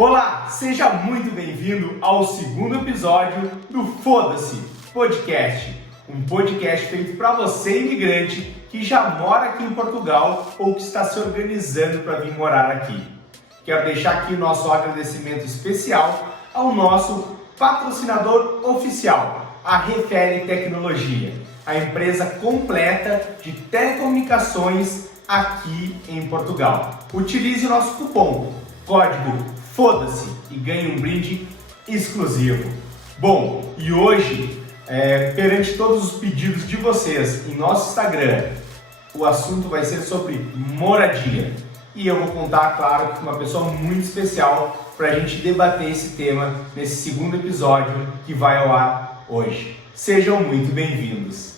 Olá, seja muito bem-vindo ao segundo episódio do Foda-se Podcast, um podcast feito para você, imigrante, que já mora aqui em Portugal ou que está se organizando para vir morar aqui. Quero deixar aqui o nosso agradecimento especial ao nosso patrocinador oficial, a Refere Tecnologia, a empresa completa de telecomunicações aqui em Portugal. Utilize o nosso cupom, código FODA-SE e ganhe um brinde exclusivo. Bom, e hoje, perante todos os pedidos de vocês em nosso Instagram, o assunto vai ser sobre moradia. E eu vou contar, claro, com uma pessoa muito especial para a gente debater esse tema nesse segundo episódio que vai ao ar hoje. Sejam muito bem-vindos!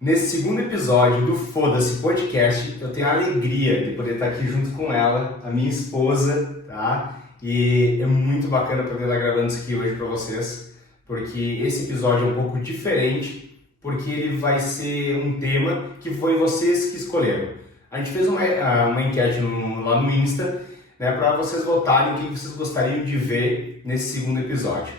Nesse segundo episódio do Foda-se Podcast, eu tenho a alegria de poder estar aqui junto com ela, a minha esposa, tá? E é muito bacana poder estar gravando isso aqui hoje para vocês, porque esse episódio é um pouco diferente, porque ele vai ser um tema que foi vocês que escolheram. A gente fez uma enquete lá no Insta, né, para vocês votarem o que vocês gostariam de ver nesse segundo episódio.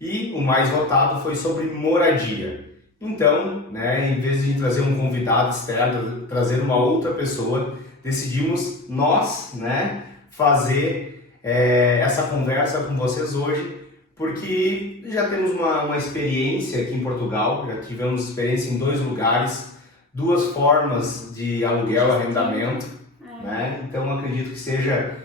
E o mais votado foi sobre moradia. Então, né, em vez de trazer um convidado externo, trazer uma outra pessoa, decidimos nós, né, fazer essa conversa com vocês hoje, porque já temos uma experiência aqui em Portugal, já tivemos experiência em 2 lugares, 2 formas de aluguel, arrendamento, né? Então acredito que seja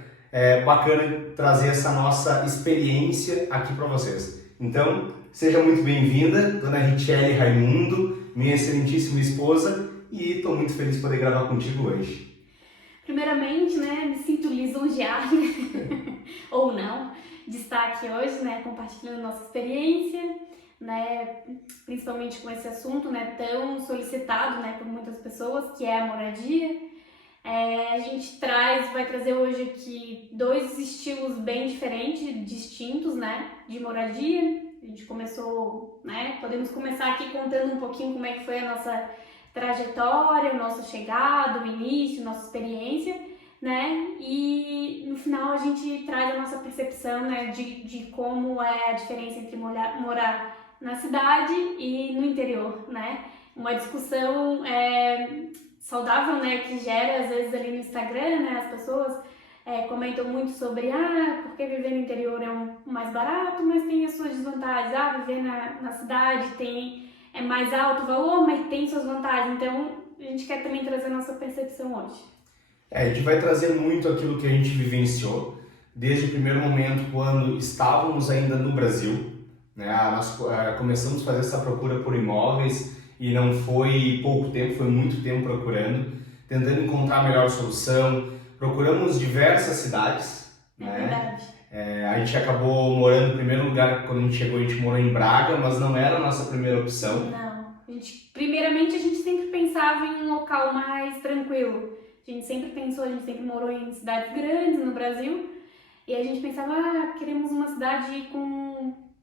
bacana trazer essa nossa experiência aqui para vocês. Então, seja muito bem-vinda, dona Richelle Raimundo, minha excelentíssima esposa, e estou muito feliz de poder gravar contigo hoje. Primeiramente, né, me sinto lisonjeada, ou não, de estar aqui hoje, né, compartilhando nossa experiência, né, principalmente com esse assunto, né, tão solicitado, né, por muitas pessoas, que é a moradia. A gente vai trazer hoje aqui 2 estilos bem diferentes, distintos, né, de moradia. A gente começou, né, podemos começar aqui contando um pouquinho como é que foi a nossa trajetória, o nosso chegado, o início, nossa experiência, né, e no final a gente traz a nossa percepção, né, de como é a diferença entre morar na cidade e no interior, né, uma discussão saudável, né, que gera às vezes ali no Instagram, né, as pessoas comentam muito sobre, porque viver no interior é mais barato, mas tem as suas desvantagens, viver na cidade é mais alto o valor, mas tem suas vantagens, então a gente quer também trazer a nossa percepção hoje. A gente vai trazer muito aquilo que a gente vivenciou, desde o primeiro momento, quando estávamos ainda no Brasil, né, nós começamos a fazer essa procura por imóveis, e não foi pouco tempo, foi muito tempo procurando, tentando encontrar a melhor solução. Procuramos diversas cidades, né? Verdade. A gente acabou morando no primeiro lugar, quando a gente chegou, a gente morou em Braga, mas não era a nossa primeira opção. Não, primeiramente a gente sempre pensava em um local mais tranquilo. A gente sempre morou em cidades grandes no Brasil, e a gente pensava, queremos uma cidade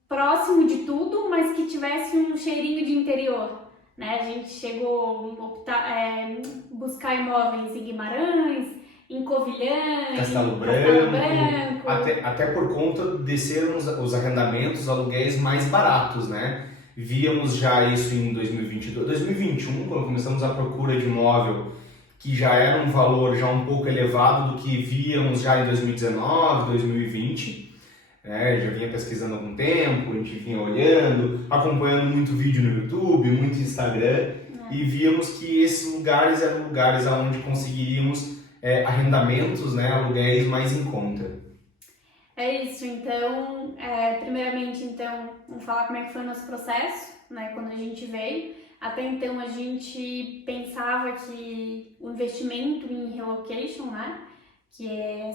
próximo de tudo, mas que tivesse um cheirinho de interior. Né? A gente chegou a buscar imóveis em Guimarães, em Covilhã, Castelo Branco. Até por conta de sermos os arrendamentos, aluguéis mais baratos, né? Víamos já isso em 2022, 2021, quando começamos a procura de imóvel, que já era um valor já um pouco elevado do que víamos já em 2019, 2020. Já vinha pesquisando há algum tempo, a gente vinha olhando, acompanhando muito vídeo no YouTube, muito Instagram, e víamos que esses lugares eram lugares onde conseguiríamos arrendamentos, né, aluguéis mais em conta. É isso, então, primeiramente, então, vamos falar como é que foi o nosso processo, né, quando a gente veio. Até então a gente pensava que o investimento em relocation, né, que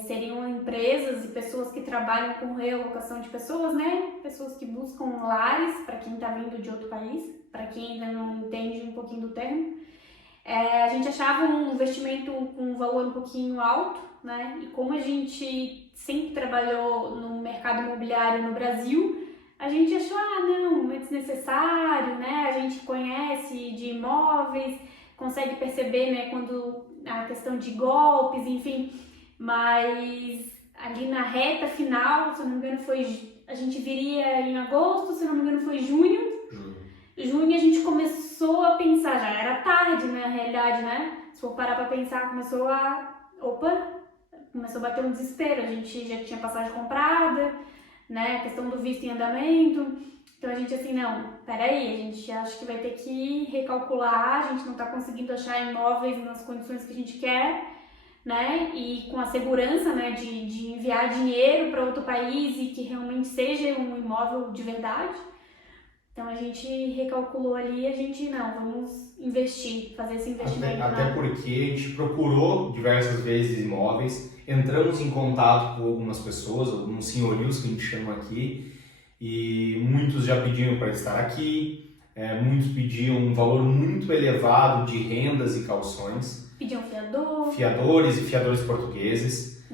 seriam empresas e pessoas que trabalham com realocação de pessoas, né? Pessoas que buscam lares para quem está vindo de outro país, para quem ainda não entende um pouquinho do termo. A gente achava um investimento com um valor um pouquinho alto, né? E como a gente sempre trabalhou no mercado imobiliário no Brasil, a gente achou, não, é desnecessário, né? A gente conhece de imóveis, consegue perceber, né, quando a questão de golpes, enfim, mas ali na reta final, se eu não me engano a gente viria em agosto, se eu não me engano foi junho. Junho a gente começou a pensar, já era tarde, né, na realidade, né? Se for parar pra pensar, começou a bater um desespero, a gente já tinha passagem comprada, né, a questão do visto em andamento, então a gente assim, não, peraí, a gente acha que vai ter que recalcular, a gente não tá conseguindo achar imóveis nas condições que a gente quer, né, e com a segurança, né, de enviar dinheiro para outro país e que realmente seja um imóvel de verdade. Então a gente recalculou ali, a gente vamos investir, fazer esse investimento. Até porque a gente procurou diversas vezes imóveis, entramos em contato com algumas pessoas, alguns senhorios que a gente chama aqui, e muitos já pediam para estar aqui, muitos pediam um valor muito elevado de rendas e calções. Pediam fiador. Fiadores e fiadores portugueses.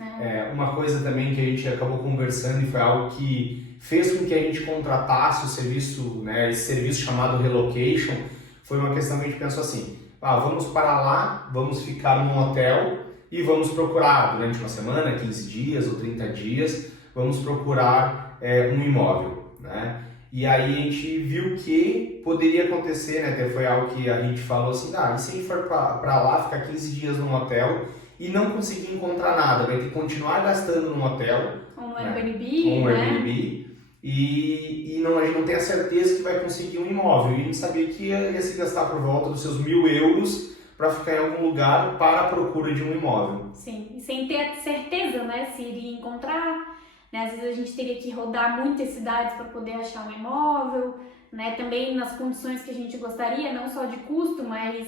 Uma coisa também que a gente acabou conversando e foi algo que fez com que a gente contratasse o serviço, né, esse serviço chamado Relocation, foi uma questão que a gente pensou assim, vamos para lá, vamos ficar num hotel e vamos procurar durante uma semana, 15 dias ou 30 dias, vamos procurar um imóvel, né? E aí a gente viu que poderia acontecer, né, foi algo que a gente falou assim, e se a gente for para lá, ficar 15 dias num hotel e não conseguir encontrar nada, vai ter que continuar gastando num hotel, ou no Airbnb, ou no né? Airbnb, e a gente não tem a certeza que vai conseguir um imóvel. E a gente sabia que ia se gastar por volta dos seus 1.000 euros para ficar em algum lugar para a procura de um imóvel. Sim, e sem ter a certeza, né, se iria encontrar, né? Às vezes a gente teria que rodar muitas cidades para poder achar um imóvel, né? Também nas condições que a gente gostaria, não só de custo, mas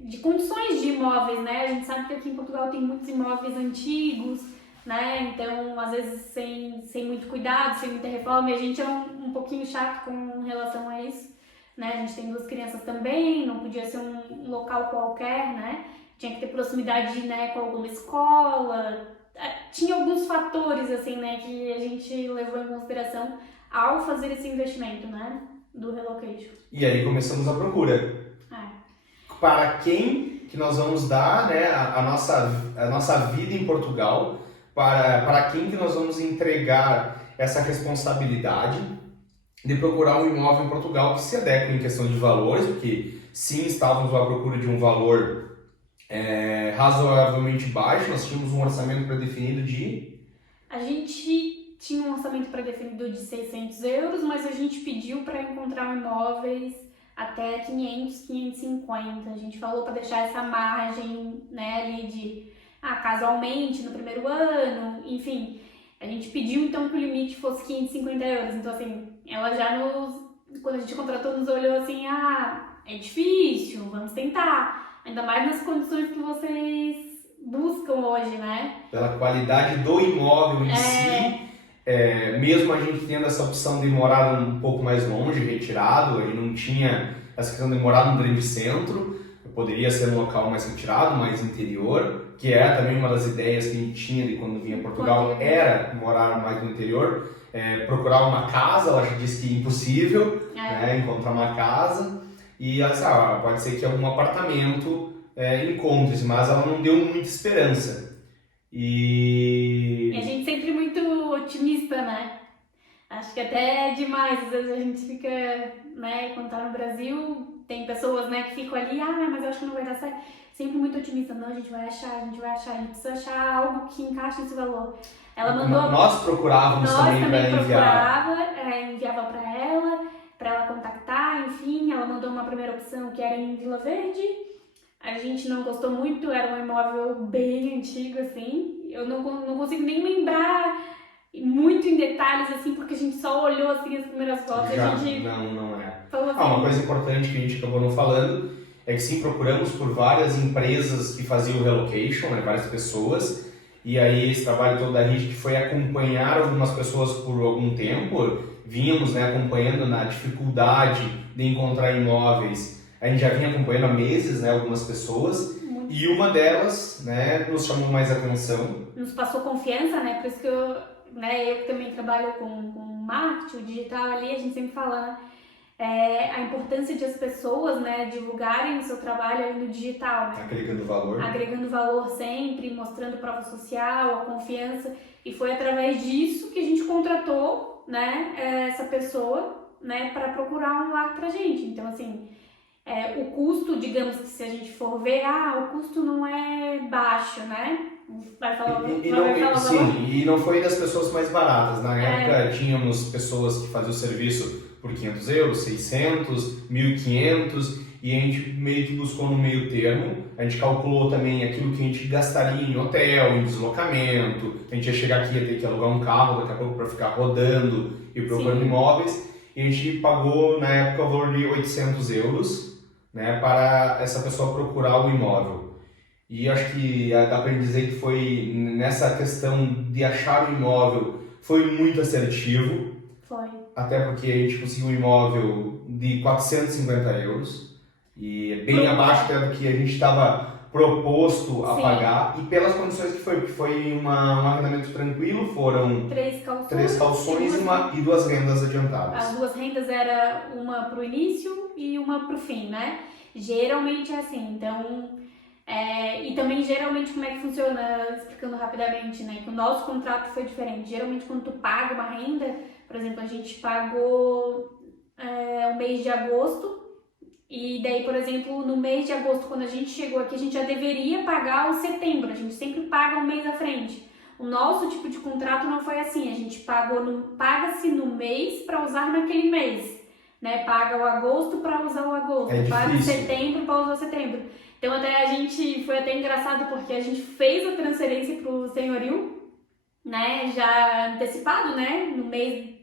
de condições de imóveis, né? A gente sabe que aqui em Portugal tem muitos imóveis antigos, né? Então, às vezes, sem muito cuidado, sem muita reforma, e a gente é um pouquinho chato com relação a isso, né? A gente tem 2 crianças também, não podia ser um local qualquer, né? Tinha que ter proximidade, né, com alguma escola. Tinha alguns fatores, assim, né, que a gente levou em consideração ao fazer esse investimento, né, do Relocation. E aí começamos a procura. Para quem que nós vamos dar, né, a nossa vida em Portugal, para quem que nós vamos entregar essa responsabilidade de procurar um imóvel em Portugal que se adeque em questão de valores, porque sim, estávamos à procura de um valor razoavelmente baixo, nós tínhamos um orçamento pré-definido de... A gente tinha um orçamento pré-definido de 600 euros, mas a gente pediu para encontrar imóveis até 500, 550. A gente falou para deixar essa margem, né, ali de casualmente no primeiro ano, enfim. A gente pediu então que o limite fosse 550 euros. Então, assim, ela já quando a gente contratou, nos olhou assim: é difícil, vamos tentar. Ainda mais nas condições que vocês buscam hoje, né? Pela qualidade do imóvel em si. Mesmo a gente tendo essa opção de morar um pouco mais longe, retirado, a gente não tinha essa questão de morar num grande centro, poderia ser um local mais retirado, mais interior, que é também uma das ideias que a gente tinha de quando vinha a Portugal, era morar mais no interior, procurar uma casa. Ela já disse que é impossível encontrar uma casa, e ela disse, pode ser que algum apartamento encontre-se, mas ela não deu muita esperança. E a gente sempre muito otimista, né? Acho que até é demais, às vezes a gente fica, né, quando tá no Brasil, tem pessoas, né, que ficam ali, mas eu acho que não vai dar certo. Sempre muito otimista, não, a gente vai achar, a gente precisa achar algo que encaixe nesse valor. Ela mandou... Nós procurávamos também para enviar. Enviava para ela contactar, enfim, ela mandou uma primeira opção que era em Vila Verde. A gente não gostou muito, era um imóvel bem antigo, assim. Eu não consigo nem lembrar muito em detalhes, assim, porque a gente só olhou, assim, as primeiras fotos. Já, a gente não é. falou assim, uma coisa importante que a gente acabou não falando é que sim, procuramos por várias empresas que faziam o relocation, né, várias pessoas. E aí esse trabalho todo da RIT que foi acompanhar algumas pessoas por algum tempo, vínhamos, né, acompanhando na dificuldade de encontrar imóveis. A gente já vinha acompanhando há meses, né, algumas pessoas, e uma delas, né, nos chamou mais atenção. Nos passou confiança, né, por isso que eu que também trabalho com marketing, o digital ali, a gente sempre fala a importância de as pessoas, né, divulgarem o seu trabalho ali no digital, né? Agregando valor. Agregando valor sempre, mostrando prova social, a confiança. E foi através disso que a gente contratou, né, essa pessoa, né, para procurar um lar pra gente. Então, assim, o custo, digamos que se a gente for ver, o custo não é baixo, né? Vai falar, sim, e não foi das pessoas mais baratas. Na época tínhamos pessoas que faziam o serviço por 500 euros, 600, 1.500 e a gente meio que buscou no meio termo. A gente calculou também aquilo que a gente gastaria em hotel, em deslocamento. A gente ia chegar aqui, ia ter que alugar um carro daqui a pouco para ficar rodando e procurando imóveis. E a gente pagou na época o valor de 800 euros, né, para essa pessoa procurar o imóvel. E acho que dá para dizer que foi nessa questão de achar o imóvel foi muito assertivo. Foi. Até porque a gente conseguiu um imóvel de 450 euros e bem abaixo até do que a gente estava proposto a pagar e pelas condições que foi, porque foi um arrendamento tranquilo, foram três calções e 2 rendas adiantadas. As 2 rendas era uma para o início e uma para o fim, né? Geralmente é assim, então... e também geralmente como é que funciona, explicando rapidamente, né? Que o nosso contrato foi diferente. Geralmente quando tu paga uma renda, por exemplo, a gente pagou o mês de agosto e daí, por exemplo, no mês de agosto, quando a gente chegou aqui, a gente já deveria pagar o setembro. A gente sempre paga um mês à frente. O nosso tipo de contrato não foi assim. A gente paga-se no mês para usar naquele mês, né? Paga o agosto para usar o agosto, paga o setembro para usar o setembro. Então foi até engraçado porque a gente fez a transferência pro senhorio, né, já antecipado, né, no mês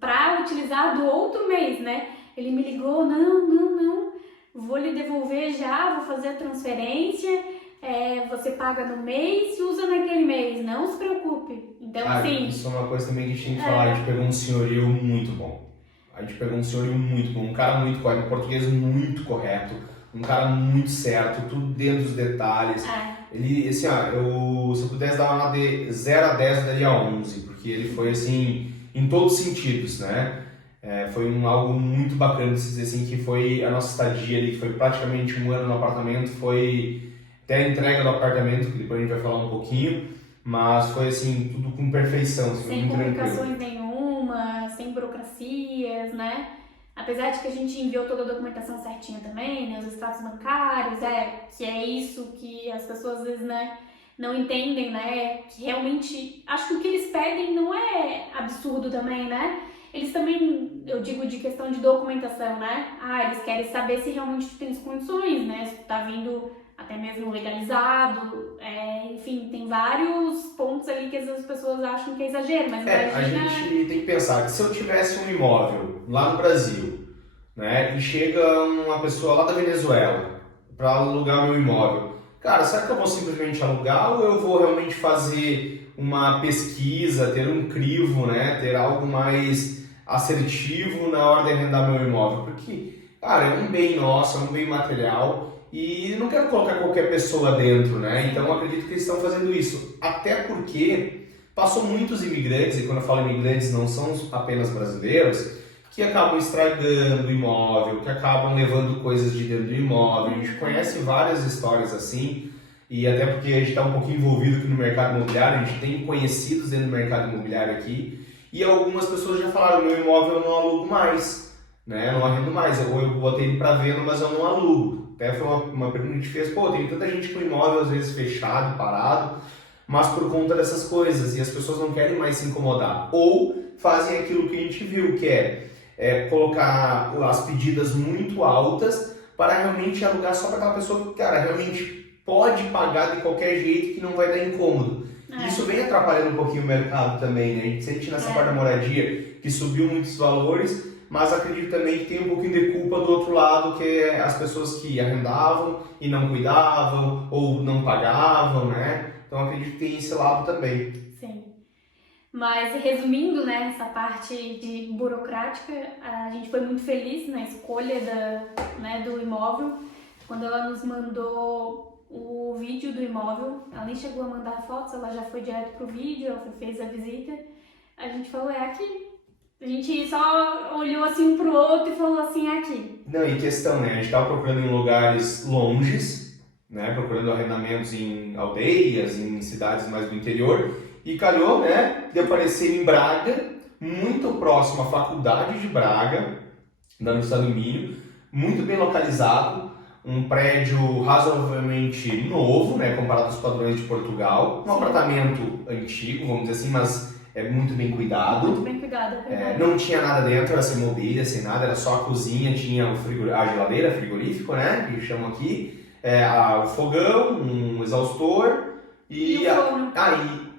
para utilizar do outro mês, né? Ele me ligou, não, vou lhe devolver já, vou fazer a transferência, você paga no mês e usa naquele mês, não se preocupe. Então, assim... Isso é uma coisa também que a gente tem que falar, a gente pegou um senhorio muito bom. Um cara muito correto, um português muito correto, um cara muito certo, tudo dentro dos detalhes. Ele, assim, se eu pudesse dar uma nota de 0 a 10, eu daria 11, porque ele foi, assim, em todos os sentidos, né? Foi algo muito bacana de se dizer, assim, que foi a nossa estadia ali, que foi praticamente 1 ano no apartamento, foi até a entrega do apartamento, que depois a gente vai falar um pouquinho, mas foi, assim, tudo com perfeição, assim, sem muito complicações nenhuma, sem burocracias, né? Apesar de que a gente enviou toda a documentação certinha também, né, os extratos bancários, que é isso que as pessoas às vezes, né, não entendem, né, que realmente, acho que o que eles pedem não é absurdo também, né, eles também, eu digo de questão de documentação, né, eles querem saber se realmente tu tens condições, né, se tu tá vindo até mesmo legalizado, enfim, tem vários pontos ali que as pessoas acham que é exagero, mas imagina... A gente tem que pensar que se eu tivesse um imóvel lá no Brasil, né, e chega uma pessoa lá da Venezuela para alugar meu imóvel, cara, será que eu vou simplesmente alugar ou eu vou realmente fazer uma pesquisa, ter um crivo, né, ter algo mais assertivo na hora de arrendar meu imóvel? Porque, cara, é um bem nosso, é um bem material e não quero colocar qualquer pessoa dentro, né? Então eu acredito que eles estão fazendo isso. Até porque passou muitos imigrantes, e quando eu falo imigrantes não são apenas brasileiros, que acabam estragando o imóvel, que acabam levando coisas de dentro do imóvel. A gente conhece várias histórias assim, e até porque a gente está um pouquinho envolvido aqui no mercado imobiliário, a gente tem conhecidos dentro do mercado imobiliário aqui, e algumas pessoas já falaram, meu imóvel eu não alugo mais, né? Não arrendo mais, ou eu botei ele para venda, mas eu não alugo. Até foi uma pergunta que a gente fez, tem tanta gente com o imóvel às vezes fechado, parado, mas por conta dessas coisas, e as pessoas não querem mais se incomodar, ou fazem aquilo que a gente viu, que é colocar as pedidas muito altas para realmente alugar só para aquela pessoa que, cara, realmente pode pagar de qualquer jeito que não vai dar incômodo. Isso vem atrapalhando um pouquinho o mercado também, né? A gente sente nessa parte da moradia que subiu muitos valores, mas acredito também que tem um pouquinho de culpa do outro lado, que é as pessoas que arrendavam e não cuidavam ou não pagavam, né? Então acredito que tem esse lado também. Sim. Mas resumindo, né, essa parte de burocrática, a gente foi muito feliz na escolha do imóvel. Quando ela nos mandou o vídeo do imóvel, ela nem chegou a mandar fotos, ela já foi direto pro vídeo, ela fez a visita. A gente falou, é aqui. A gente só olhou assim um pro outro e falou assim, é aqui. Não, e questão, né? A gente estava procurando em lugares longes, né? Procurando arrendamentos em aldeias, em cidades mais do interior. E calhou, né? De aparecer em Braga, muito próximo à faculdade de Braga, da Universidade do Minho, muito bem localizado, um prédio razoavelmente novo, né? Comparado aos padrões de Portugal. Um apartamento antigo, vamos dizer assim, mas é muito bem cuidado. Muito bem cuidado, é verdade. Não tinha nada dentro, era sem mobília, sem nada, era só a cozinha, tinha a geladeira, frigorífico, né, que chamam aqui, o fogão, um exaustor E o forno.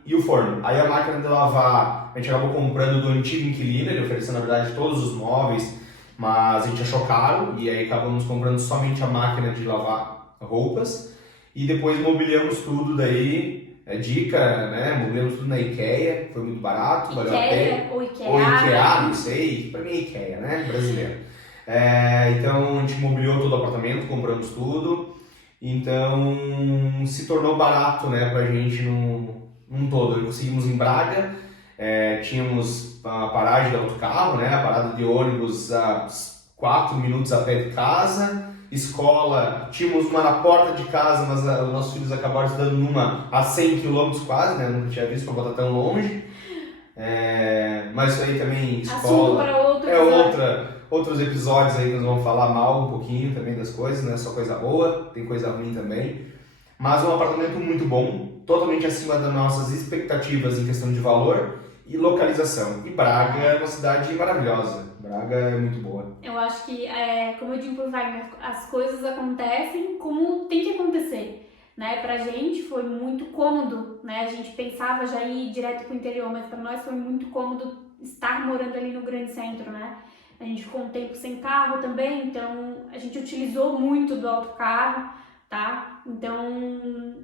E o forno. Aí a máquina de lavar, a gente acabou comprando do antigo inquilino, ele ofereceu na verdade todos os móveis, mas a gente achou caro e aí acabamos comprando somente a máquina de lavar roupas e depois mobiliamos tudo daí. Dica, né? Mobiliamos tudo na IKEA, foi muito barato, valeu a pena. Ou IKEA. Ou IKEA, não sei, pra mim é IKEA, né? Brasileiro. Então a gente mobiliou todo o apartamento, compramos tudo, então se tornou barato, né, pra gente num todo. Conseguimos em Braga, tínhamos a paragem do autocarro, né? A parada de ônibus a 4 minutos a pé de casa. Escola, tínhamos uma na porta de casa, mas os nossos filhos acabaram estudando numa a 100 quilômetros quase, né? Nunca tinha visto para botar tão longe. Mas isso aí também, escola. Assunto para outro Outros episódios aí que nós vamos falar mal um pouquinho também das coisas, não é só coisa boa, tem coisa ruim também. Mas um apartamento muito bom, totalmente acima das nossas expectativas em questão de valor e localização. E Braga é uma cidade maravilhosa. Braga é muito boa. Eu acho que, como eu digo pro Wagner, as coisas acontecem como tem que acontecer, né? Pra gente foi muito cômodo, né? A gente pensava já ir direto pro interior, mas pra nós foi muito cômodo estar morando ali no grande centro, né? A gente ficou um tempo sem carro também, então a gente utilizou muito do autocarro, tá? Então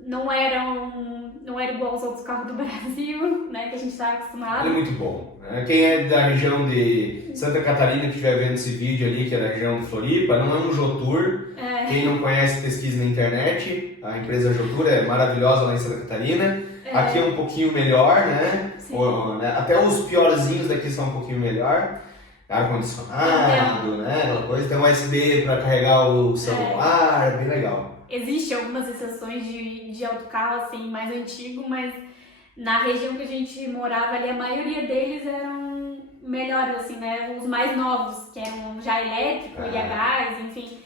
não era igual aos outros carros do Brasil, né? Que a gente estava acostumado. É muito bom, né? Quem é da região de Santa Catarina que estiver vendo esse vídeo ali, que é da região de Floripa, não é um Jotur. Quem não conhece, pesquise na internet. A empresa Jotur é maravilhosa lá em Santa Catarina. Aqui é um pouquinho melhor, né? Até os piorzinhos daqui são um pouquinho melhor. Ar-condicionado, né? Aquela coisa. Tem um USB para carregar o celular, é bem legal. Existem algumas exceções de autocarro assim, mais antigo, mas na região que a gente morava ali, a maioria deles eram melhores, assim, né? Os mais novos, que eram já elétrico e a gás, enfim.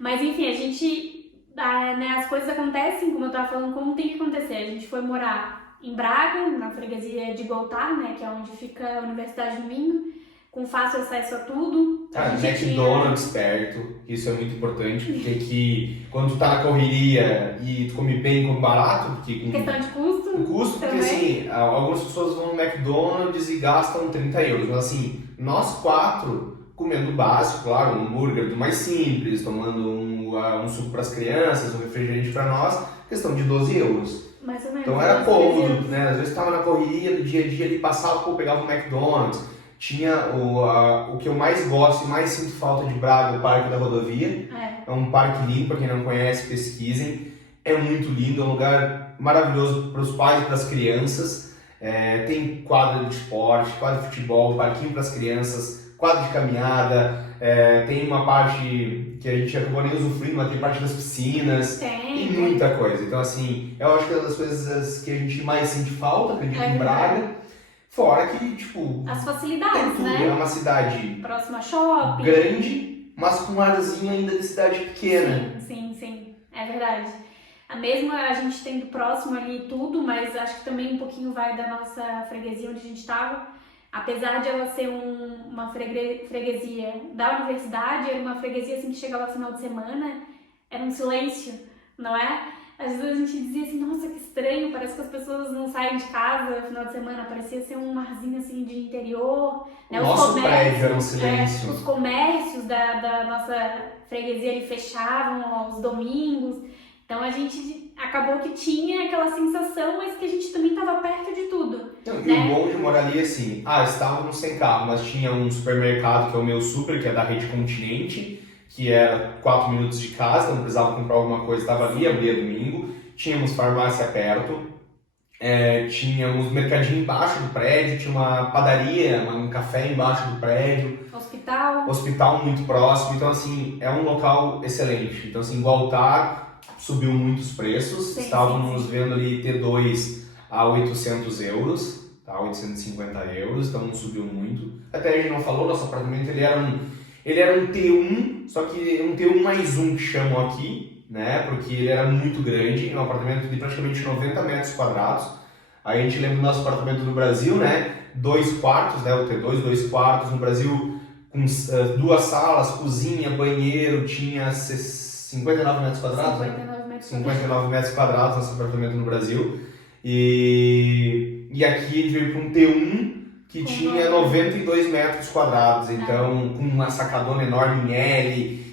Mas enfim, a gente, né, as coisas acontecem, como eu tava falando, como tem que acontecer. A gente foi morar em Braga, na freguesia de Goltar, né? Que é onde fica a Universidade do Minho, com fácil acesso a tudo. McDonald's perto, isso é muito importante, porque aqui, quando tu tá na correria e tu come bem, come barato, porque questão de custo. O custo, porque assim, algumas pessoas vão no McDonald's e gastam 30 euros, mas assim, nós 4 comendo básico, claro, um hambúrguer do mais simples, tomando um suco para as crianças, um refrigerante para nós, questão de 12 euros. Mais ou menos. Então era cômodo, né? Às vezes estava na correria do dia a dia, ali passava, pegava o McDonald's. Tinha o que eu mais gosto e mais sinto falta de Braga, o Parque da Rodovia. É um parque lindo, para quem não conhece, pesquisem. É muito lindo, é um lugar maravilhoso para os pais e para as crianças. Tem quadra de esporte, quadra de futebol, parquinho para as crianças, quadra de caminhada. Tem uma parte que a gente acabou nem usufruindo, mas tem parte das piscinas. Tem muita coisa. Então, assim, eu acho que é uma das coisas que a gente mais sente falta, acredito, em Braga. Fora que, tipo, as facilidades, tem tudo, né? É uma cidade próxima a shopping, grande, mas com um arzinho ainda de cidade pequena. Sim, é verdade. A mesma a gente tendo próximo ali tudo, mas acho que também um pouquinho vai da nossa freguesia onde a gente estava. Apesar de ela ser uma freguesia da universidade, era uma freguesia assim que chegava no final de semana, era um silêncio, não é? Às vezes a gente dizia assim, nossa, que estranho, parece que as pessoas não saem de casa no final de semana, parecia ser um marzinho assim de interior. Né? O nosso prédio era um silêncio. Os comércios da nossa freguesia ali fechavam aos domingos, então a gente acabou que tinha aquela sensação, mas que a gente também estava perto de tudo. Então, né? E o bom de morar ali é assim, estávamos sem carro, mas tinha um supermercado que é o meu super, que é da Rede Continente, que era 4 minutos de casa, não precisava comprar alguma coisa, estava ali, abria domingo. Tínhamos farmácia perto, Tínhamos mercadinho embaixo do prédio, tinha uma padaria, um café embaixo do prédio, hospital muito próximo, então assim, é um local excelente. Então assim, o altar subiu muito os preços, estávamos vendo ali T2 a 800 euros, tá? 850 euros, então não subiu muito. Até a gente não falou, nosso apartamento ele era um T1, só que um T1 mais um que chamam aqui, né? Porque ele era muito grande, um apartamento de praticamente 90 metros quadrados. Aí a gente lembra do nosso apartamento no Brasil, né? 2 quartos, né? O T2, 2 quartos. No Brasil, com 2 salas, cozinha, banheiro, tinha 59 metros quadrados? 59 metros quadrados nosso apartamento no Brasil. E aqui a gente veio para um T1 que tinha 92 metros quadrados, então com uma sacadona enorme em L.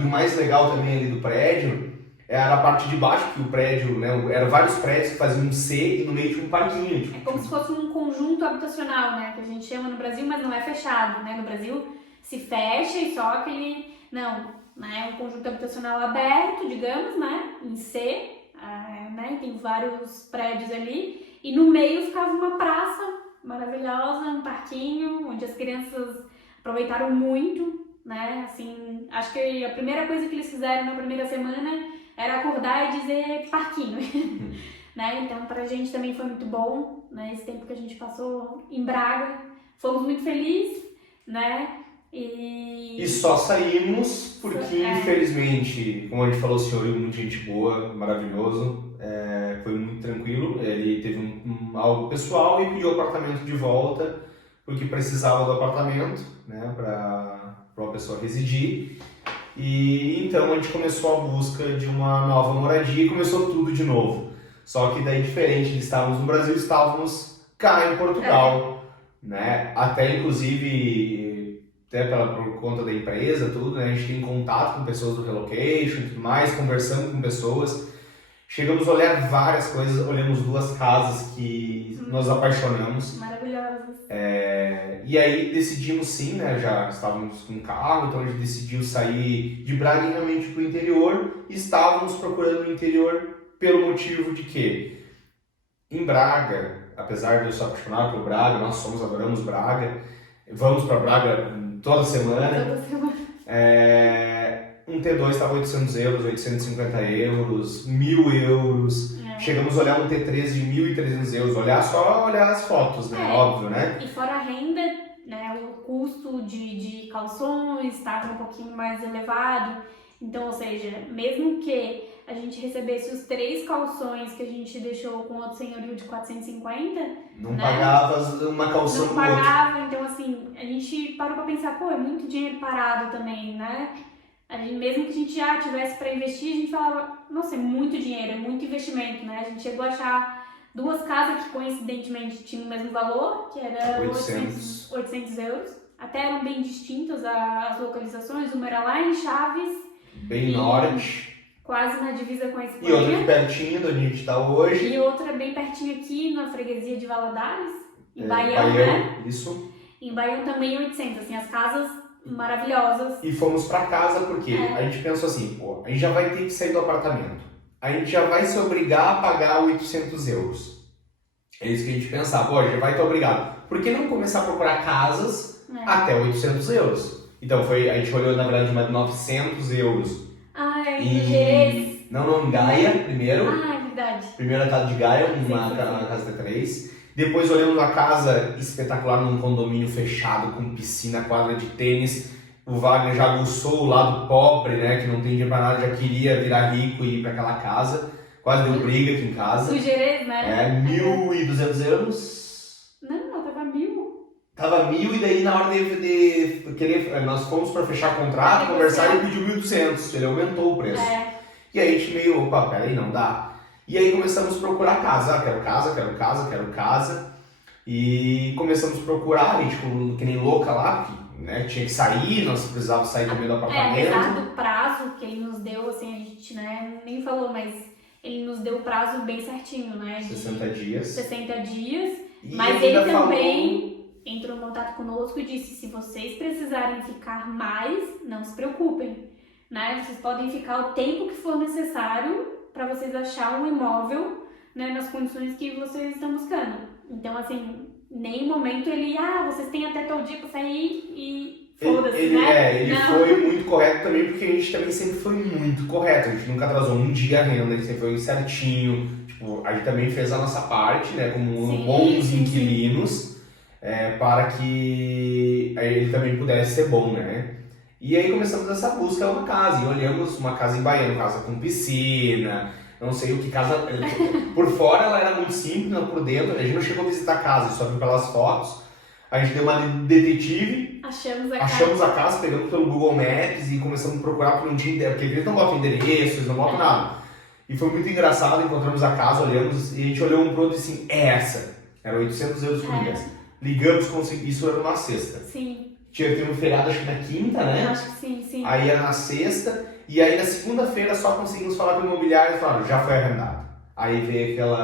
E o mais legal também ali do prédio era a parte de baixo, que o prédio, né, eram vários prédios que faziam um C e no meio tinha um parquinho. Tipo, é como se fosse um conjunto habitacional, né, que a gente chama no Brasil, mas não é fechado, né, no Brasil se fecha e só aquele, não, né, é um conjunto habitacional aberto, digamos, né, em C, né, tem vários prédios ali, e no meio ficava uma praça maravilhosa, um parquinho, onde as crianças aproveitaram muito, né, assim, acho que a primeira coisa que eles fizeram na primeira semana era acordar e dizer parquinho, né, então pra gente também foi muito bom, né, esse tempo que a gente passou em Braga, fomos muito felizes, né, e só saímos porque, infelizmente, como a gente falou, o senhor é muita gente boa, maravilhoso, foi muito tranquilo. Ele teve algo pessoal e pediu o apartamento de volta porque precisava do apartamento, né, para uma pessoa residir. E então a gente começou a busca de uma nova moradia e começou tudo de novo. Só que daí, diferente de estarmos no Brasil, estávamos cá em Portugal, né? Até inclusive, até por conta da empresa, tudo, né? A gente tem contato com pessoas do relocation e tudo mais, conversando com pessoas. Chegamos a olhar várias coisas, olhamos 2 casas que nos apaixonamos. Maravilhosas. E aí decidimos sim, né? Já estávamos com carro, então a gente decidiu sair de Braga e realmente para o interior. E estávamos procurando o interior pelo motivo de que em Braga, apesar de eu ser apaixonado por Braga, nós adoramos Braga, vamos para Braga toda semana. Um T2 estava 800 euros, 850 euros, 1.000 euros. Chegamos a olhar um T3 de 1.300 euros, só olhar as fotos, né? Óbvio, né? E fora a renda, né? O custo de calções estava um pouquinho mais elevado. Então, ou seja, mesmo que a gente recebesse os 3 calções que a gente deixou com outro senhorio de 450... Não, né? Pagava uma calção do outro. Não pagava, então assim, a gente parou pra pensar, pô, é muito dinheiro parado também, né? Mesmo que a gente já tivesse para investir, a gente falava, nossa, é muito dinheiro, é muito investimento, né? A gente chegou a achar 2 casas que coincidentemente tinham o mesmo valor, que era 800 euros. Até eram bem distintas as localizações, uma era lá em Chaves. Bem norte. Quase na divisa com a Espanha. E outra pertinho de onde a gente está hoje. E outra bem pertinho aqui, na freguesia de Valadares, em Baião, né? Isso. Em Baião também 800, assim, as casas maravilhosas. E fomos para casa porque a gente pensou assim, pô, a gente já vai ter que sair do apartamento. A gente já vai se obrigar a pagar 800 euros. É isso que a gente pensava, pô, a gente vai estar obrigado. Por que não começar a procurar casas até 800 euros? Então a gente olhou na verdade mais de 900 euros. Em Jerez. Não, em Gaia primeiro. É verdade. Primeira casa de Gaia, uma casa T3. Depois olhando uma casa espetacular num condomínio fechado, com piscina, quadra de tênis. O Wagner já aguçou o lado pobre, né, que não tem dinheiro pra nada, já queria virar rico e ir para aquela casa. Quase deu briga aqui em casa. O Jerez, né? 1.200 euros. Não, tava 1.000. Tava 1.000 e daí na hora de querer, nós fomos para fechar o contrato, conversar e pediu 1.200, ele aumentou o preço. E aí a gente meio, opa, peraí, não dá. E aí começamos a procurar casa, quero casa. E começamos a procurar, a gente que nem louca lá, porque, né, tinha que sair, nós precisávamos sair também do apartamento. Apesar do prazo que ele nos deu, assim, a gente, né, nem falou, mas ele nos deu o prazo bem certinho, né? 60 dias. 60 dias, e mas ele também entrou em contato conosco e disse, se vocês precisarem ficar mais, não se preocupem, né? Vocês podem ficar o tempo que for necessário para vocês achar um imóvel, né, nas condições que vocês estão buscando. Então, assim, em nenhum momento ele, vocês têm até tal dia pra sair e foda-se, né? Ele Não. foi muito correto também, porque a gente também sempre foi muito correto. A gente nunca atrasou um dia a renda, a gente sempre foi certinho. Tipo, a gente também fez a nossa parte, né, como Sim, bons sim, inquilinos, para que ele também pudesse ser bom, né? E aí começamos essa busca a uma casa, e olhamos uma casa em Bahia, uma casa com piscina, não sei o que, casa... Por fora ela era muito simples, não por dentro, a gente não chegou a visitar a casa, só viu pelas fotos. A gente deu uma detetive, achamos a casa, pegamos pelo Google Maps e começamos a procurar por um dia, porque eles não botam endereço, eles não botam nada. E foi muito engraçado, encontramos a casa, olhamos, e a gente olhou um pro outro e assim, é essa. Era 800 euros por mês. Ligamos, isso era numa sexta. Sim. Teve um feriado, acho que na quinta, né? Acho que sim. Aí era na sexta, e aí na segunda-feira só conseguimos falar com o imobiliário e falaram, já foi arrendado. Aí veio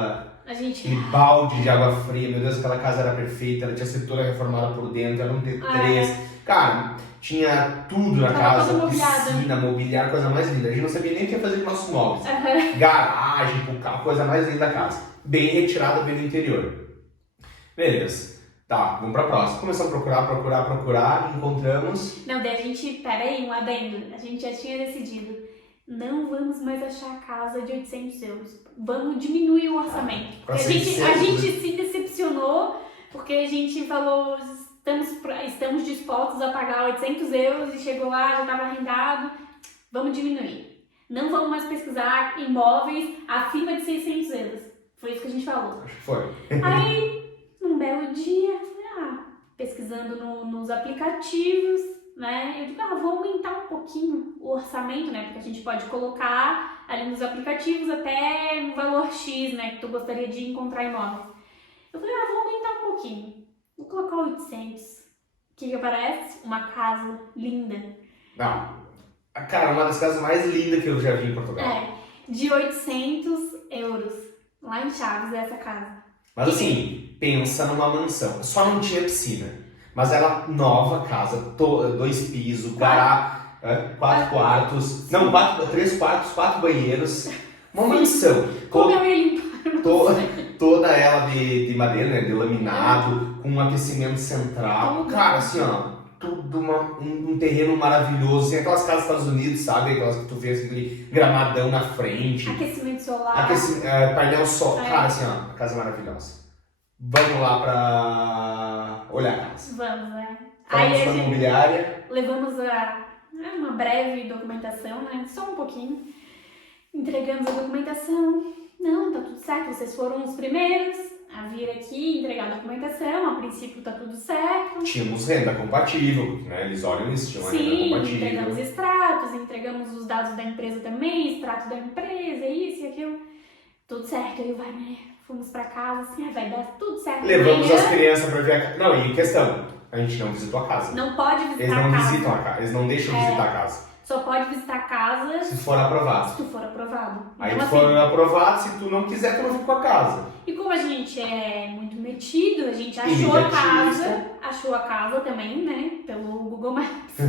aquele balde de água fria, meu Deus, aquela casa era perfeita, ela tinha sido toda reformada por dentro, era um T3. Cara, tinha tudo na casa, piscina, mobiliário, coisa mais linda. A gente não sabia nem o que ia fazer com nossos móveis. Garagem, pro carro, coisa mais linda da casa. Bem retirada, bem no interior. Beleza. Tá, vamos pra próxima. Começamos a procurar, encontramos... Não, daí a gente, peraí, um adendo. A gente já tinha decidido. Não vamos mais achar casa de 800 euros. Vamos diminuir o orçamento. Porque a gente se decepcionou, porque a gente falou, estamos dispostos a pagar 800 euros e chegou lá, já estava arrendado. Vamos diminuir. Não vamos mais pesquisar imóveis acima de 600 euros. Foi isso que a gente falou. Acho que foi. Aí, num belo dia, pesquisando nos aplicativos, né? Eu digo, vou aumentar um pouquinho o orçamento, né? Porque a gente pode colocar ali nos aplicativos até um valor X, né? Que tu gostaria de encontrar imóveis. Eu falei, vou aumentar um pouquinho. Vou colocar 800. O que aparece? Uma casa linda. Não. Cara, uma das casas mais lindas que eu já vi em Portugal. De 800 euros. Lá em Chaves, essa casa. Mas assim, pensa numa mansão. Só não tinha piscina. Mas era nova casa, 2 pisos, 4 quartos. Não, 3 quartos, 4 banheiros. Uma mansão. Como eu ia limpar? Toda ela de madeira, né? De laminado, com um aquecimento central. Cara, assim, ó. Tudo um terreno maravilhoso. Assim, aquelas casas dos Estados Unidos, sabe? Aquelas que tu vê assim, gramadão na frente. Aquecimento solar. Painel solar. Cara, assim, ó. Casa maravilhosa. Vamos lá pra olhar a casa. Vamos, né? Falamos com a imobiliária. Levamos uma breve documentação, né? Só um pouquinho. Entregamos a documentação. Não, tá tudo certo. Vocês foram os primeiros a vir aqui entregar a documentação. A princípio tá tudo certo. Tínhamos renda compatível, né? Eles olham isso, tinha uma renda compatível. Sim, entregamos extratos, entregamos os dados da empresa também, extrato da empresa, isso e aquilo. Tudo certo. Eu e o Wagner fomos pra casa, assim, vai dar tudo certo. Levamos as crianças pra ver a casa. Não, e questão, a gente não visitou a casa. Não pode visitar eles não a casa. Visitam a casa. Eles não deixam visitar a casa. Só pode visitar a casa se for aprovado. Se tu for aprovado. Aí então, tu for aprovado, se tu não quiser, tu não fica com a casa. E como a gente é muito metido, a gente achou a casa também, né, pelo Google Maps.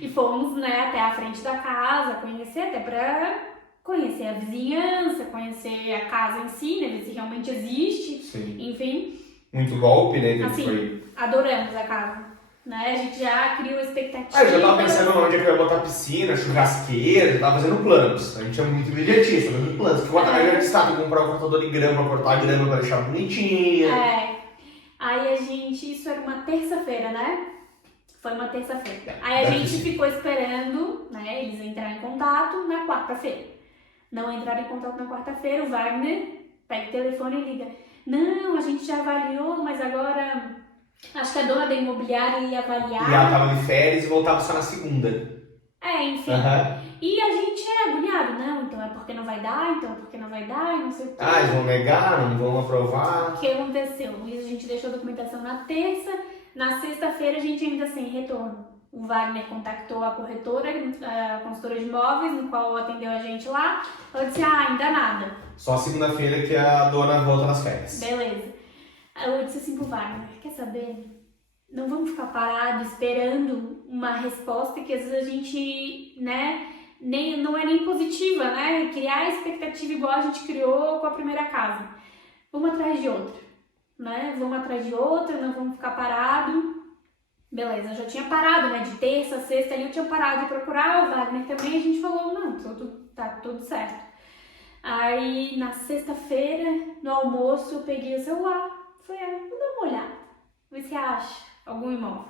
E fomos, né, até a frente da casa, conhecer, até pra conhecer a vizinhança, conhecer a casa em si, né, ver se realmente existe. Sim. Enfim. Muito golpe, né? Assim, adoramos a casa. Né? A gente já criou expectativa. Eu já tava pensando onde é que eu ia botar piscina, churrasqueira, já tava fazendo planos. A gente é muito imediatista, fazendo planos. Porque a gente sabe comprar um cortador de grama pra cortar a grama pra deixar bonitinha. Aí a gente, isso era uma terça-feira, né? Foi uma terça-feira. Aí a gente ficou esperando, né, eles entrarem em contato na quarta-feira. Não entraram em contato na quarta-feira, o Wagner pega o telefone e liga. Não, a gente já avaliou, mas agora acho que a dona da imobiliária ia avaliar. E ela tava de férias e voltava só na segunda. Enfim. E a gente é agoniado, não, então é porque não vai dar, então é porque não vai dar, e não sei o quê. Eles vão negar, não vão aprovar. O que aconteceu? A gente deixou a documentação na terça, na sexta-feira a gente ainda sem retorno. O Wagner contactou a corretora, a consultora de imóveis, no qual atendeu a gente lá. Ela disse, ainda nada. Só segunda-feira que a dona volta nas férias. Beleza. Eu disse assim pro Wagner, quer saber? Não vamos ficar parados esperando uma resposta que às vezes a gente, né, não é nem positiva, né? Criar a expectativa igual a gente criou com a primeira casa. vamos atrás de outra, né? Vamos atrás de outra, não vamos ficar parado. Beleza, eu já tinha parado, né? De terça, sexta ali eu tinha parado de procurar, o Wagner também, a gente falou, não, tá tudo certo. Aí na sexta-feira, no almoço, eu peguei o celular, falei, vou dar uma olhada, ver se acha algum imóvel.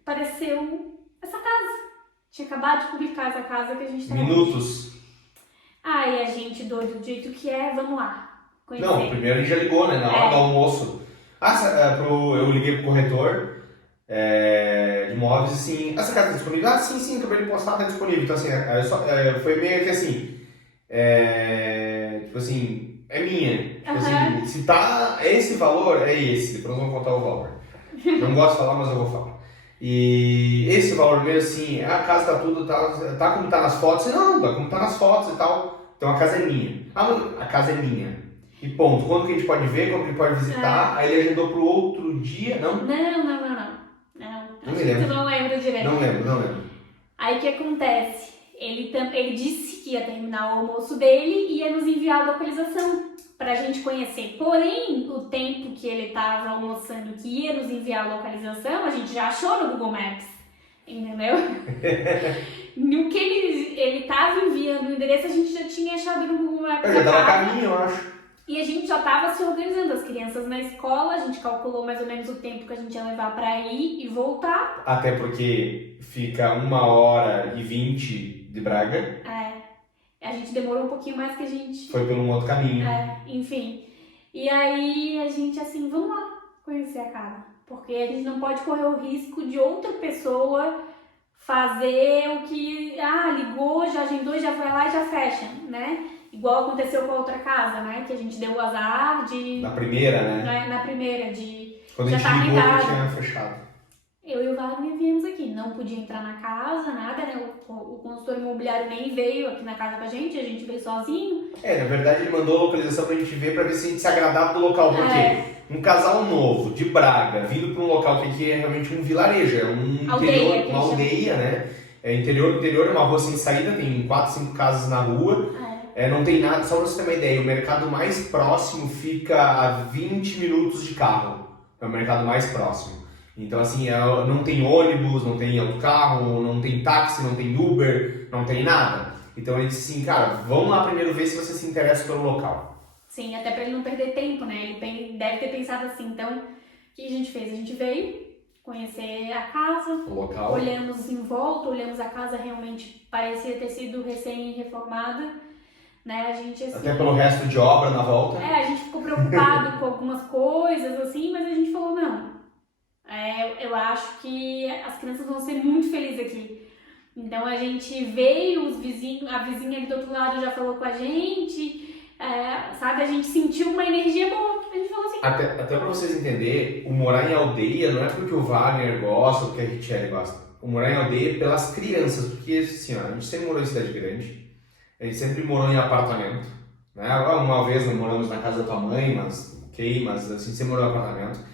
Apareceu essa casa, tinha acabado de publicar essa casa que a gente tava... Minutos. Aí a gente, doido do jeito que é, vamos lá, conhecer. Não, primeiro ele já ligou, né? Na hora do almoço. Eu liguei pro corretor de imóveis, assim, essa casa tá disponível? Ah, sim, acabei de postar, tá disponível. Então, assim, foi meio que assim, tipo assim, é minha. Tipo assim, se tá esse valor, é esse. Depois nós vamos contar o valor. Não gosto de falar, mas eu vou falar. E esse valor mesmo, assim, a casa tá tudo, tá como tá nas fotos. Não, tá como tá nas fotos e tal. Então a casa é minha. A casa é minha. E ponto. Quando que a gente pode ver, quando que a gente pode visitar? Aí ele agendou pro outro dia, não? Não me lembro. Tu não lembra direito. Não lembro. Aí o que acontece? Ele disse que ia terminar o almoço dele e ia nos enviar a localização pra gente conhecer. Porém, o tempo que ele tava almoçando que ia nos enviar a localização, a gente já achou no Google Maps. Entendeu? No que ele tava enviando o endereço, a gente já tinha achado no Google Maps. Eu já tava a caminho, eu acho. E a gente já tava se organizando, as crianças na escola, a gente calculou mais ou menos o tempo que a gente ia levar pra ir e voltar. Até porque fica 1h20 de Braga. A gente demorou um pouquinho mais que a gente... Foi pelo um outro caminho. Enfim. E aí a gente assim, vamos lá conhecer a casa. Porque a gente não pode correr o risco de outra pessoa fazer o que... ligou, já agendou, já vai lá e já fecha, né? Igual aconteceu com a outra casa, né? Que a gente deu o azar de... Na primeira, né? Na primeira, de... Quando a gente ligou, já tinha fechado. Eu e o Wagner viemos aqui, não podia entrar na casa, nada, né? O consultor imobiliário nem veio aqui na casa com a gente veio sozinho. Na verdade ele mandou a localização pra gente ver, pra ver se a gente se agradava do local. Por quê? Um casal novo, de Braga, vindo pra um local que aqui é realmente um vilarejo, é um interior, uma aldeia, né? É interior, é uma rua sem saída, tem 4, 5 casas na rua. Não tem nada, só pra você ter uma ideia, o mercado mais próximo fica a 20 minutos de carro. É o mercado mais próximo. Então, assim, não tem ônibus, não tem autocarro, não tem táxi, não tem Uber, não tem nada. Então ele disse assim, cara, vamos lá primeiro ver se você se interessa pelo local. Sim, até pra ele não perder tempo, né? Ele deve ter pensado assim. Então, o que a gente fez? A gente veio conhecer a casa, o local. Olhamos em volta, olhamos a casa, realmente parecia ter sido recém-reformada. Né? A gente, assim, até pelo resto de obra na volta. A gente ficou preocupado com algumas coisas, assim, mas a gente falou, não. Eu acho que as crianças vão ser muito felizes aqui. Então a gente veio, os vizinhos, a vizinha ali do outro lado já falou com a gente, sabe? A gente sentiu uma energia boa. A gente falou assim. Até pra vocês entenderem, o morar em aldeia não é porque o Wagner gosta ou porque a Richelle gosta. O morar em aldeia é pelas crianças, porque assim, a gente sempre morou em cidade grande, a gente sempre morou em apartamento. Né? Uma vez nós moramos na casa da tua mãe, mas assim, sempre morou em apartamento.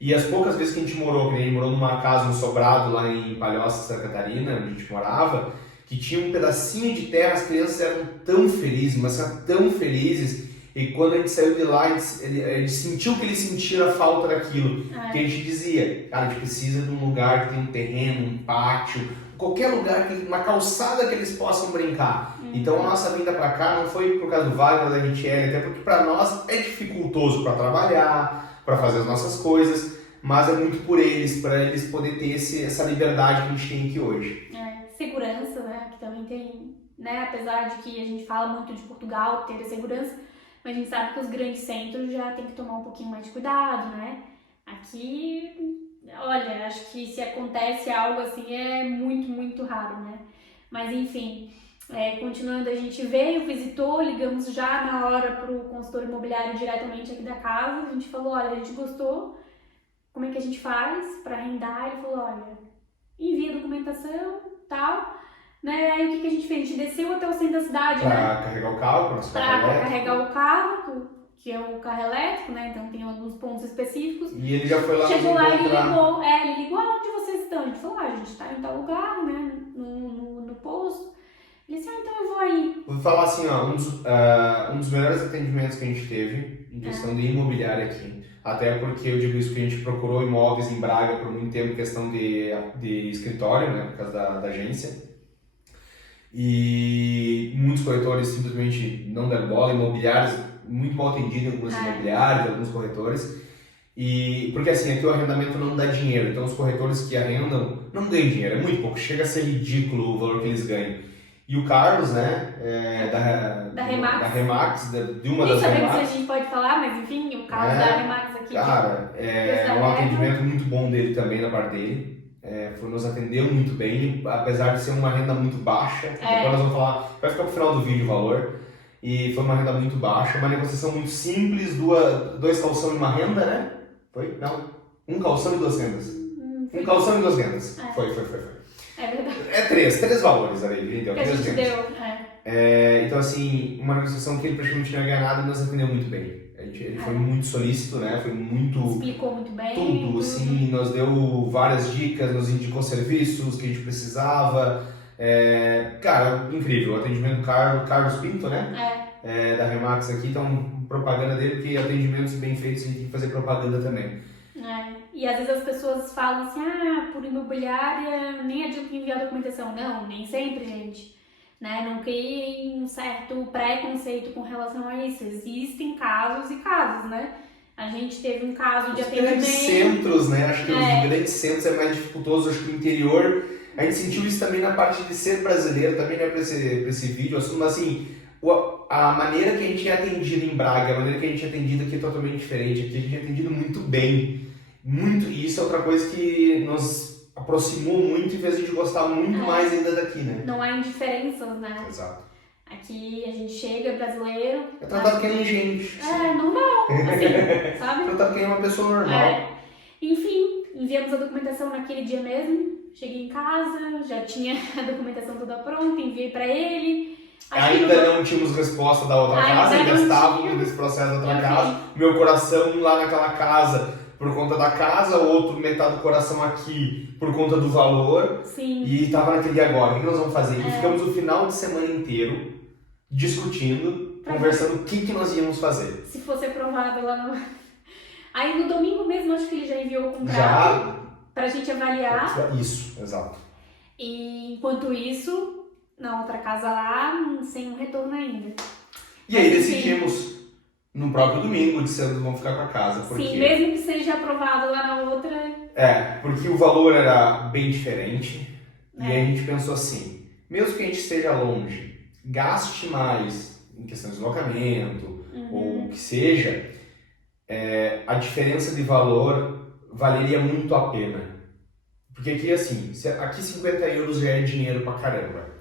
E as poucas vezes que a gente morou, que a gente morou numa casa, um sobrado lá em Palhoça, Santa Catarina, onde a gente morava, que tinha um pedacinho de terra, as crianças eram tão felizes, mas eram tão felizes. E quando a gente saiu de lá, a gente sentiu que eles sentiram a falta daquilo. Que a gente dizia, cara, a gente precisa de um lugar que tem um terreno, um pátio, qualquer lugar, uma calçada que eles possam brincar. Então a nossa vinda pra cá não foi por causa do Wagner, da Richelle, até porque pra nós é dificultoso pra trabalhar, para fazer as nossas coisas, mas é muito por eles, para eles poderem ter essa liberdade que a gente tem aqui hoje. Segurança, né, que também tem, né, apesar de que a gente fala muito de Portugal ter a segurança, mas a gente sabe que os grandes centros já tem que tomar um pouquinho mais de cuidado, né? Aqui, olha, acho que se acontece algo assim é muito, muito raro, né? Mas enfim, continuando, a gente veio, visitou, ligamos já na hora pro consultor imobiliário diretamente aqui da casa, a gente falou, olha, a gente gostou, como é que a gente faz para arrendar? Ele falou, olha, envia a documentação, tal, né? Aí o que a gente fez? A gente desceu até o centro da cidade, pra carregar o carro, para carregar o carro, que é o carro elétrico, né? Então tem alguns pontos específicos. E ele já foi lá. Chegou lá e ele ligou, aonde vocês estão? A gente falou, a gente tá em tal lugar, né? No posto. Ele disse, então eu vou aí. falar assim, ó, um dos melhores atendimentos que a gente teve em questão de imobiliária aqui. Até porque eu digo isso que a gente procurou imóveis em Braga por muito tempo, questão de escritório, né, por causa da agência. E muitos corretores simplesmente não deram bola, imobiliários muito mal atendidos em algumas imobiliárias, alguns corretores. E porque assim, aqui o arrendamento não dá dinheiro, então os corretores que arrendam não ganham dinheiro, é muito pouco, chega a ser ridículo o valor que eles ganham. E o Carlos, né, da Remax, de uma das Remax. Remax. Se a gente pode falar, mas enfim, o Carlos da Remax aqui. Cara, é um atendimento muito bom dele também, da parte dele. Nos atendeu muito bem, apesar de ser uma renda muito baixa. Depois nós vamos falar, vai ficar pro final do vídeo o valor. E foi uma renda muito baixa, uma negociação muito simples, dois calção e uma renda, né? Foi? Não. Um calção e duas rendas. Um calção e duas rendas. Foi. É verdade. Três valores ali, ele deu. Que a gente deu, então, assim, uma negociação que ele praticamente não ia ganhar nada e nos atendeu muito bem. Ele foi muito solícito, né? Foi muito... Explicou muito bem. Tudo, assim, nos deu várias dicas, nos indicou serviços que a gente precisava. Cara, incrível. O atendimento do Carlos Pinto, né? Da Remax aqui, então propaganda dele, porque atendimentos bem feitos a gente tem que fazer propaganda também. E às vezes as pessoas falam assim, por imobiliária nem adianta enviar documentação. Não, nem sempre, gente. Né? Não criem um certo preconceito com relação a isso. Existem casos e casos, né? A gente teve um caso de atendimento... Os grandes centros, né? Acho que os grandes centros é mais dificultoso. Acho que o interior... A gente sentiu isso também na parte de ser brasileiro, também não é pra esse vídeo, mas assim... A maneira que a gente é atendido em Braga, a maneira que a gente é atendido aqui é totalmente diferente. Aqui a gente é atendido muito bem. E isso é outra coisa que nos aproximou muito e fez a gente gostar muito mais ainda daqui, né? Não há indiferenças, né? Exato. Aqui a gente chega, brasileiro... É tratado que nem gente. Normal, assim, sabe? Tratado que nem uma pessoa normal. Enfim, enviamos a documentação naquele dia mesmo. Cheguei em casa, já tinha a documentação toda pronta, enviei pra ele. Ainda não tínhamos resposta da outra casa, ainda estávamos nesse processo da outra casa. Meu coração lá naquela casa por conta da casa, outro metade do coração aqui por conta do valor. Sim. E estava naquele agora, o que nós vamos fazer? E ficamos o final de semana inteiro discutindo, conversando o que nós íamos fazer. Se fosse aprovado lá no... Aí no domingo mesmo, acho que ele já enviou o contrato pra gente avaliar. Isso, exato. E enquanto isso, na outra casa lá, sem um retorno ainda. E aí decidimos, no próprio domingo, dizendo que vamos ficar com a casa. Porque... Sim, mesmo que seja aprovado lá na outra... porque o valor era bem diferente. E aí a gente pensou assim, mesmo que a gente esteja longe, gaste mais em questão de deslocamento, ou o que seja, a diferença de valor valeria muito a pena. Porque aqui, assim, aqui 50 euros já é dinheiro pra caramba.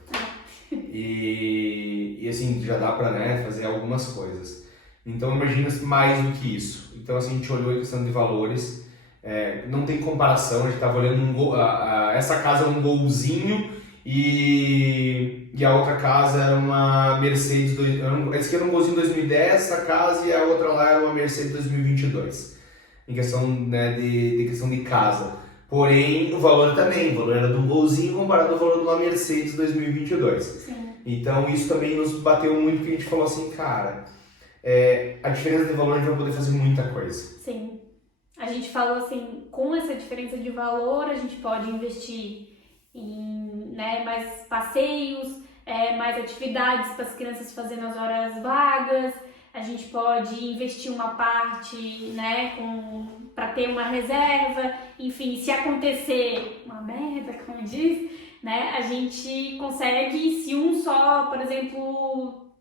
E assim, já dá pra fazer algumas coisas. Então imagina mais do que isso. Então assim, a gente olhou a questão de valores, não tem comparação, a gente estava olhando essa casa é um golzinho e a outra casa era uma Mercedes, esse aqui era um golzinho 2010, essa casa, e a outra lá era uma Mercedes 2022, em questão de questão de casa. Porém, o valor também, o valor era de um golzinho comparado ao valor de uma Mercedes 2022. Sim. Então isso também nos bateu muito, porque a gente falou assim, cara, a diferença de valor a gente vai poder fazer muita coisa. Sim. A gente falou assim, com essa diferença de valor, a gente pode investir em mais passeios, mais atividades para as crianças fazerem nas horas vagas. A gente pode investir uma parte, para ter uma reserva. Enfim, se acontecer uma merda, como diz, a gente consegue, se um só, por exemplo,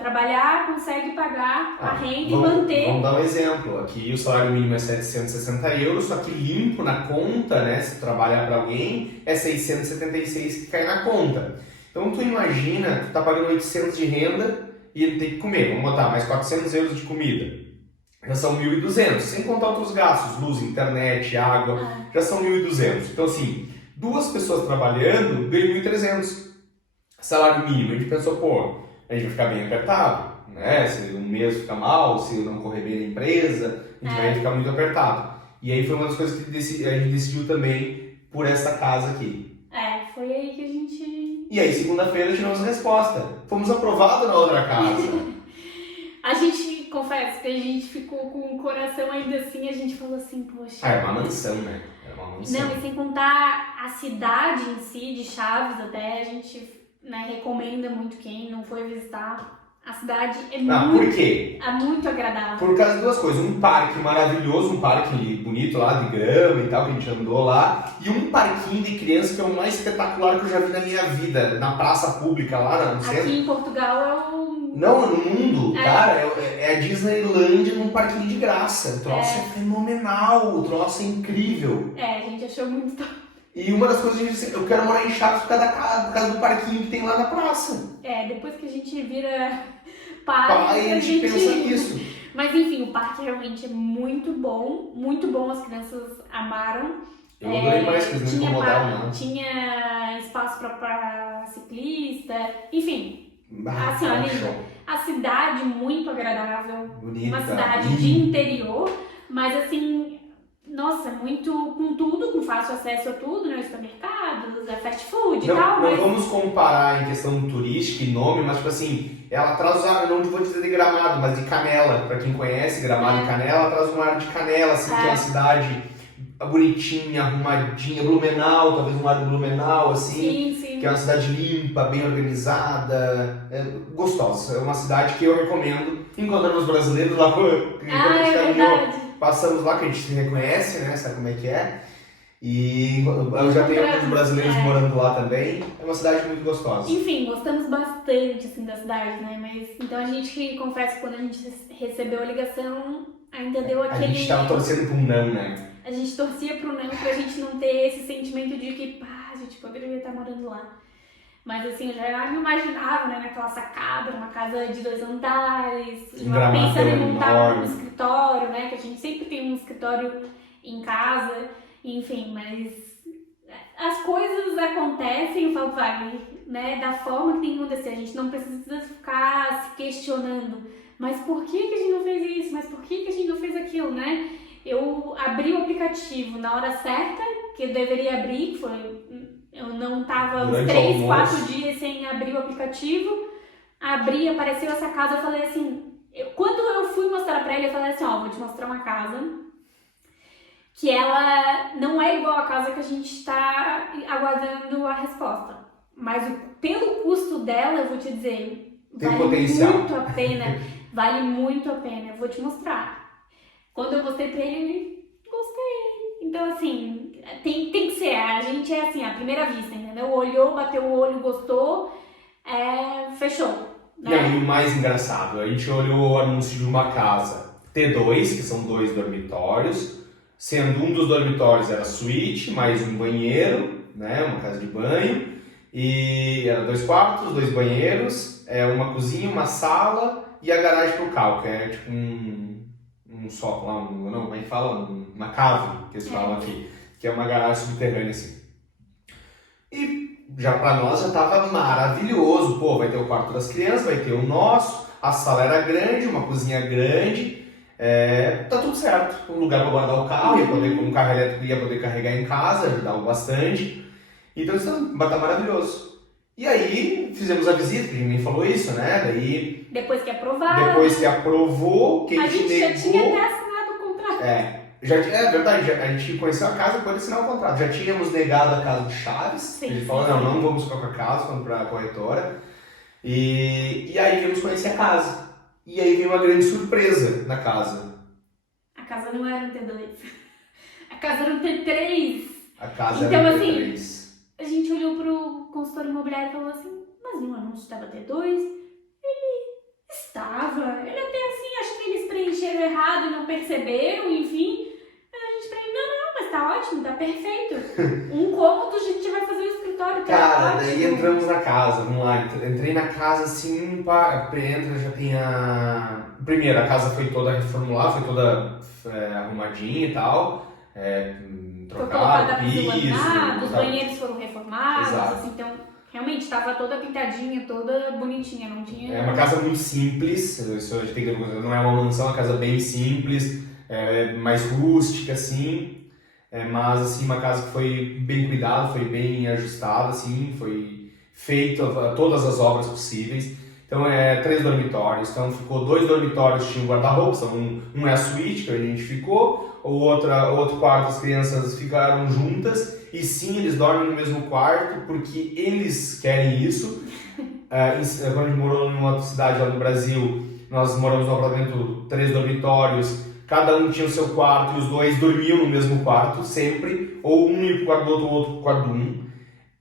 trabalhar, consegue pagar a renda e manter. Vamos dar um exemplo. Aqui o salário mínimo é 760 euros, só que limpo na conta, se trabalhar para alguém, é 676 que cai na conta. Então tu imagina, tu tá pagando 800 de renda e ele tem que comer, vamos botar mais 400 euros de comida. Já são 1.200, sem contar outros gastos, luz, internet, água, já são 1.200. Então assim, duas pessoas trabalhando, ganham 1.300. Salário mínimo, a gente pensou, a gente vai ficar bem apertado, se um mês fica mal, se não correr bem na empresa, a gente vai ficar muito apertado. E aí foi uma das coisas que a gente decidiu também por essa casa aqui. Foi aí que a gente E aí, segunda-feira, tivemos resposta. Fomos aprovados na outra casa. A gente, confesso que a gente ficou com o coração ainda assim, a gente falou assim, poxa... Ah, é uma mansão, né? Era uma mansão. Não, e sem contar a cidade em si, de Chaves até, a gente, né, recomenda muito quem não foi visitar. A cidade é Por quê? muito agradável. Por causa de duas coisas. Um parque maravilhoso, um parque bonito lá, de grama e tal, que a gente andou lá. E um parquinho de criança que é o mais espetacular que eu já vi na minha vida. Na praça pública lá no centro. Aqui em Portugal é o... Não, no mundo, cara, é a Disneylândia num parquinho de graça. O troço é fenomenal, o troço é incrível. A gente achou muito top. E uma das coisas que a gente disse, eu quero morar em Chaves por causa do parquinho que tem lá na praça. Depois que a gente vira Pai, a gente pensa nisso. Mas enfim, o parque realmente é muito bom, as crianças amaram. Eu adorei mais, que eles não incomodaram nada. Tinha espaço para ciclista, enfim. Assim, olha, a cidade muito agradável, bonita, uma cidade de interior, mas assim, nossa, muito com tudo, com fácil acesso a tudo, né? Supermercados, fast food e tal. Não vamos comparar em questão turística e nome, mas tipo assim, ela traz, não vou dizer de Gramado, mas de Canela, pra quem conhece Gramado e Canela, ela traz um ar de Canela, assim, que é uma cidade bonitinha, arrumadinha, Blumenau, talvez um ar de Blumenau, assim. Sim. Que é uma cidade limpa, bem organizada, gostosa. É uma cidade que eu recomendo. Encontramos brasileiros lá, verdade. Passamos lá, que a gente se reconhece, né? Sabe como é que é? E eu já tenho alguns brasileiros morando lá também. É uma cidade muito gostosa. Enfim, gostamos bastante assim, da cidade, né? Mas então a gente, confesso, quando a gente recebeu a ligação, ainda deu aquele... A gente tava torcendo pro não, né? A gente torcia pro não pra gente não ter esse sentimento de que, a gente poderia estar morando lá. Mas assim, eu já me imaginava, né, naquela sacada, numa casa de 2 andares, pensando em montar um escritório, né, que a gente sempre tem um escritório em casa, enfim, mas as coisas acontecem, eu falo, né, da forma que tem que acontecer, a gente não precisa ficar se questionando, mas por que a gente não fez isso, mas por que a gente não fez aquilo, né? Eu abri o aplicativo na hora certa, que eu deveria abrir, que foi... Eu não tava uns 3, 4 dias sem abrir o aplicativo. Abri, apareceu essa casa, eu falei assim... Quando eu fui mostrar pra ele, eu falei assim, vou te mostrar uma casa que ela não é igual a casa que a gente tá aguardando a resposta. Mas pelo custo dela, eu vou te dizer, vale muito a pena. Vale muito a pena, eu vou te mostrar. Quando eu mostrei pra ele, gostei. Então, assim, tem que ser. A gente é assim, à primeira vista, entendeu? Olhou, bateu o olho, gostou, fechou. Né? E o mais engraçado, a gente olhou o anúncio de uma casa T2, que são 2 dormitórios, sendo um dos dormitórios era suíte, mais um banheiro, né? Uma casa de banho, e era 2 quartos, 2 banheiros, uma cozinha, uma sala e a garagem pro carro, que é tipo um sótão lá, como é que fala? Uma cave, que eles falam aqui, que é uma garagem subterrânea assim. E já pra nós já tava maravilhoso, vai ter o quarto das crianças, vai ter o nosso, a sala era grande, uma cozinha grande, tá tudo certo, um lugar pra guardar o carro, um carro elétrico ia poder carregar em casa, ajudava bastante, então isso tá maravilhoso. E aí fizemos a visita, que a gente nem falou isso, né? Daí depois que aprovou, que a gente negou, já tinha até assinado o contrato. É verdade, a gente conheceu a casa e pode assinar o contrato. Já tínhamos negado a casa de Chaves, ele falou, não vamos ficar com a casa, vamos para a corretora. E aí viemos conhecer a casa. E aí veio uma grande surpresa na casa. A casa não era um T2, a casa era um T3. A casa então, era um assim, T3. A gente olhou pro consultório imobiliário e falou assim, mas no anúncio estava T2? Ele estava. Ele até assim, acho que eles preencheram errado e não perceberam, enfim. A gente falou, não, mas tá ótimo, tá perfeito. Um cômodo a gente vai fazer o escritório, tá Cara, ótimo. daí entramos na casa, vamos lá, entrei na casa assim, entra, já tem Primeiro, a casa foi toda reformulada, foi toda arrumadinha e tal, trocar piso, os banheiros foram reformados, assim, então realmente estava toda pintadinha, toda bonitinha, não tinha... É uma casa muito simples, isso a gente tem que dizer, não é uma mansão, é uma casa bem simples, mais rústica assim, mas assim, uma casa que foi bem cuidada, foi bem ajustada, assim, foi feito todas as obras possíveis. Então, 3 dormitórios. Então, ficou 2 dormitórios, tinha um guarda-roupa. Um é a suíte, que a gente ficou. O outro quarto, as crianças ficaram juntas. E sim, eles dormem no mesmo quarto, porque eles querem isso. Quando a gente morou numa outra cidade lá no Brasil, nós moramos num apartamento, 3 dormitórios. Cada um tinha o seu quarto e os 2 dormiam no mesmo quarto, sempre. Ou um ia pro quarto do outro, o outro pro quarto do um.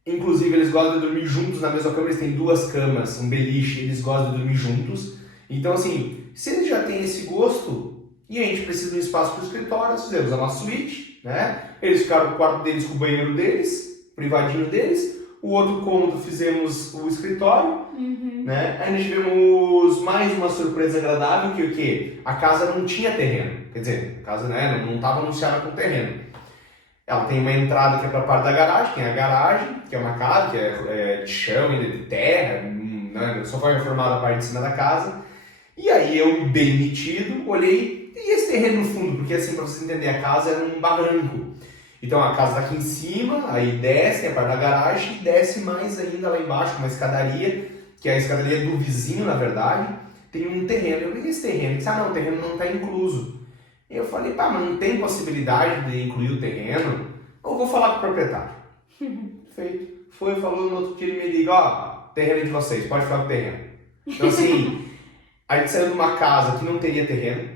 Inclusive, eles gostam de dormir juntos na mesma cama, eles têm 2 camas, um beliche, eles gostam de dormir juntos. Então, assim, se eles já têm esse gosto e a gente precisa de um espaço para o escritório, nós fizemos a nossa suíte, né? Eles ficaram no quarto deles com o banheiro deles, privadinho deles. O outro cômodo fizemos o escritório, né? Aí nós tivemos mais uma surpresa agradável, que o quê? A casa não tinha terreno. Quer dizer, a casa, né, não estava anunciada com terreno. Ela tem uma entrada que é para a parte da garagem, tem a garagem, que é uma casa, que é de chão, ainda de terra, né? Só foi reformada a parte de cima da casa. E aí eu, bem metido, olhei, e esse terreno no fundo? Porque assim, para vocês entenderem, a casa era um barranco. Então a casa está aqui em cima, aí desce, tem a parte da garagem, e desce mais ainda lá embaixo, uma escadaria, que é a escadaria do vizinho, na verdade, tem um terreno. Eu vi esse terreno, ele disse, não, o terreno não está incluso. Eu falei, mas não tem possibilidade de incluir o terreno? Eu vou falar com o proprietário. Feito. Falou, no outro dia ele me liga, terreno é de vocês, pode ficar com o terreno. Então assim, a gente saiu de uma casa que não teria terreno,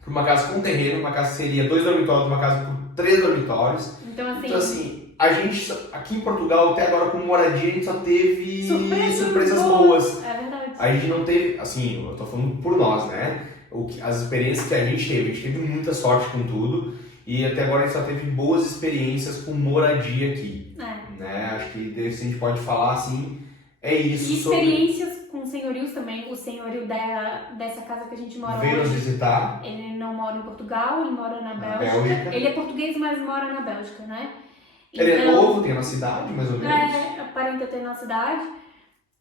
para uma casa com terreno, uma casa que seria 2 dormitórios, uma casa com 3 dormitórios. Então assim, a gente, aqui em Portugal, até agora com moradia, a gente só teve surpresas boas. boas. É verdade. A gente não teve, assim, eu tô falando por nós, né? As experiências que a gente teve muita sorte com tudo e até agora a gente só teve boas experiências com moradia aqui, né? Acho que desse a gente pode falar assim, é isso. E experiências com senhorios também, o senhorio dessa casa que a gente mora veio nos hoje, visitar. ele não mora em Portugal, ele mora na Bélgica. Ele é português, mas mora na Bélgica, né? Ele é novo, tem na cidade, mais ou menos. Aparenta ter na cidade.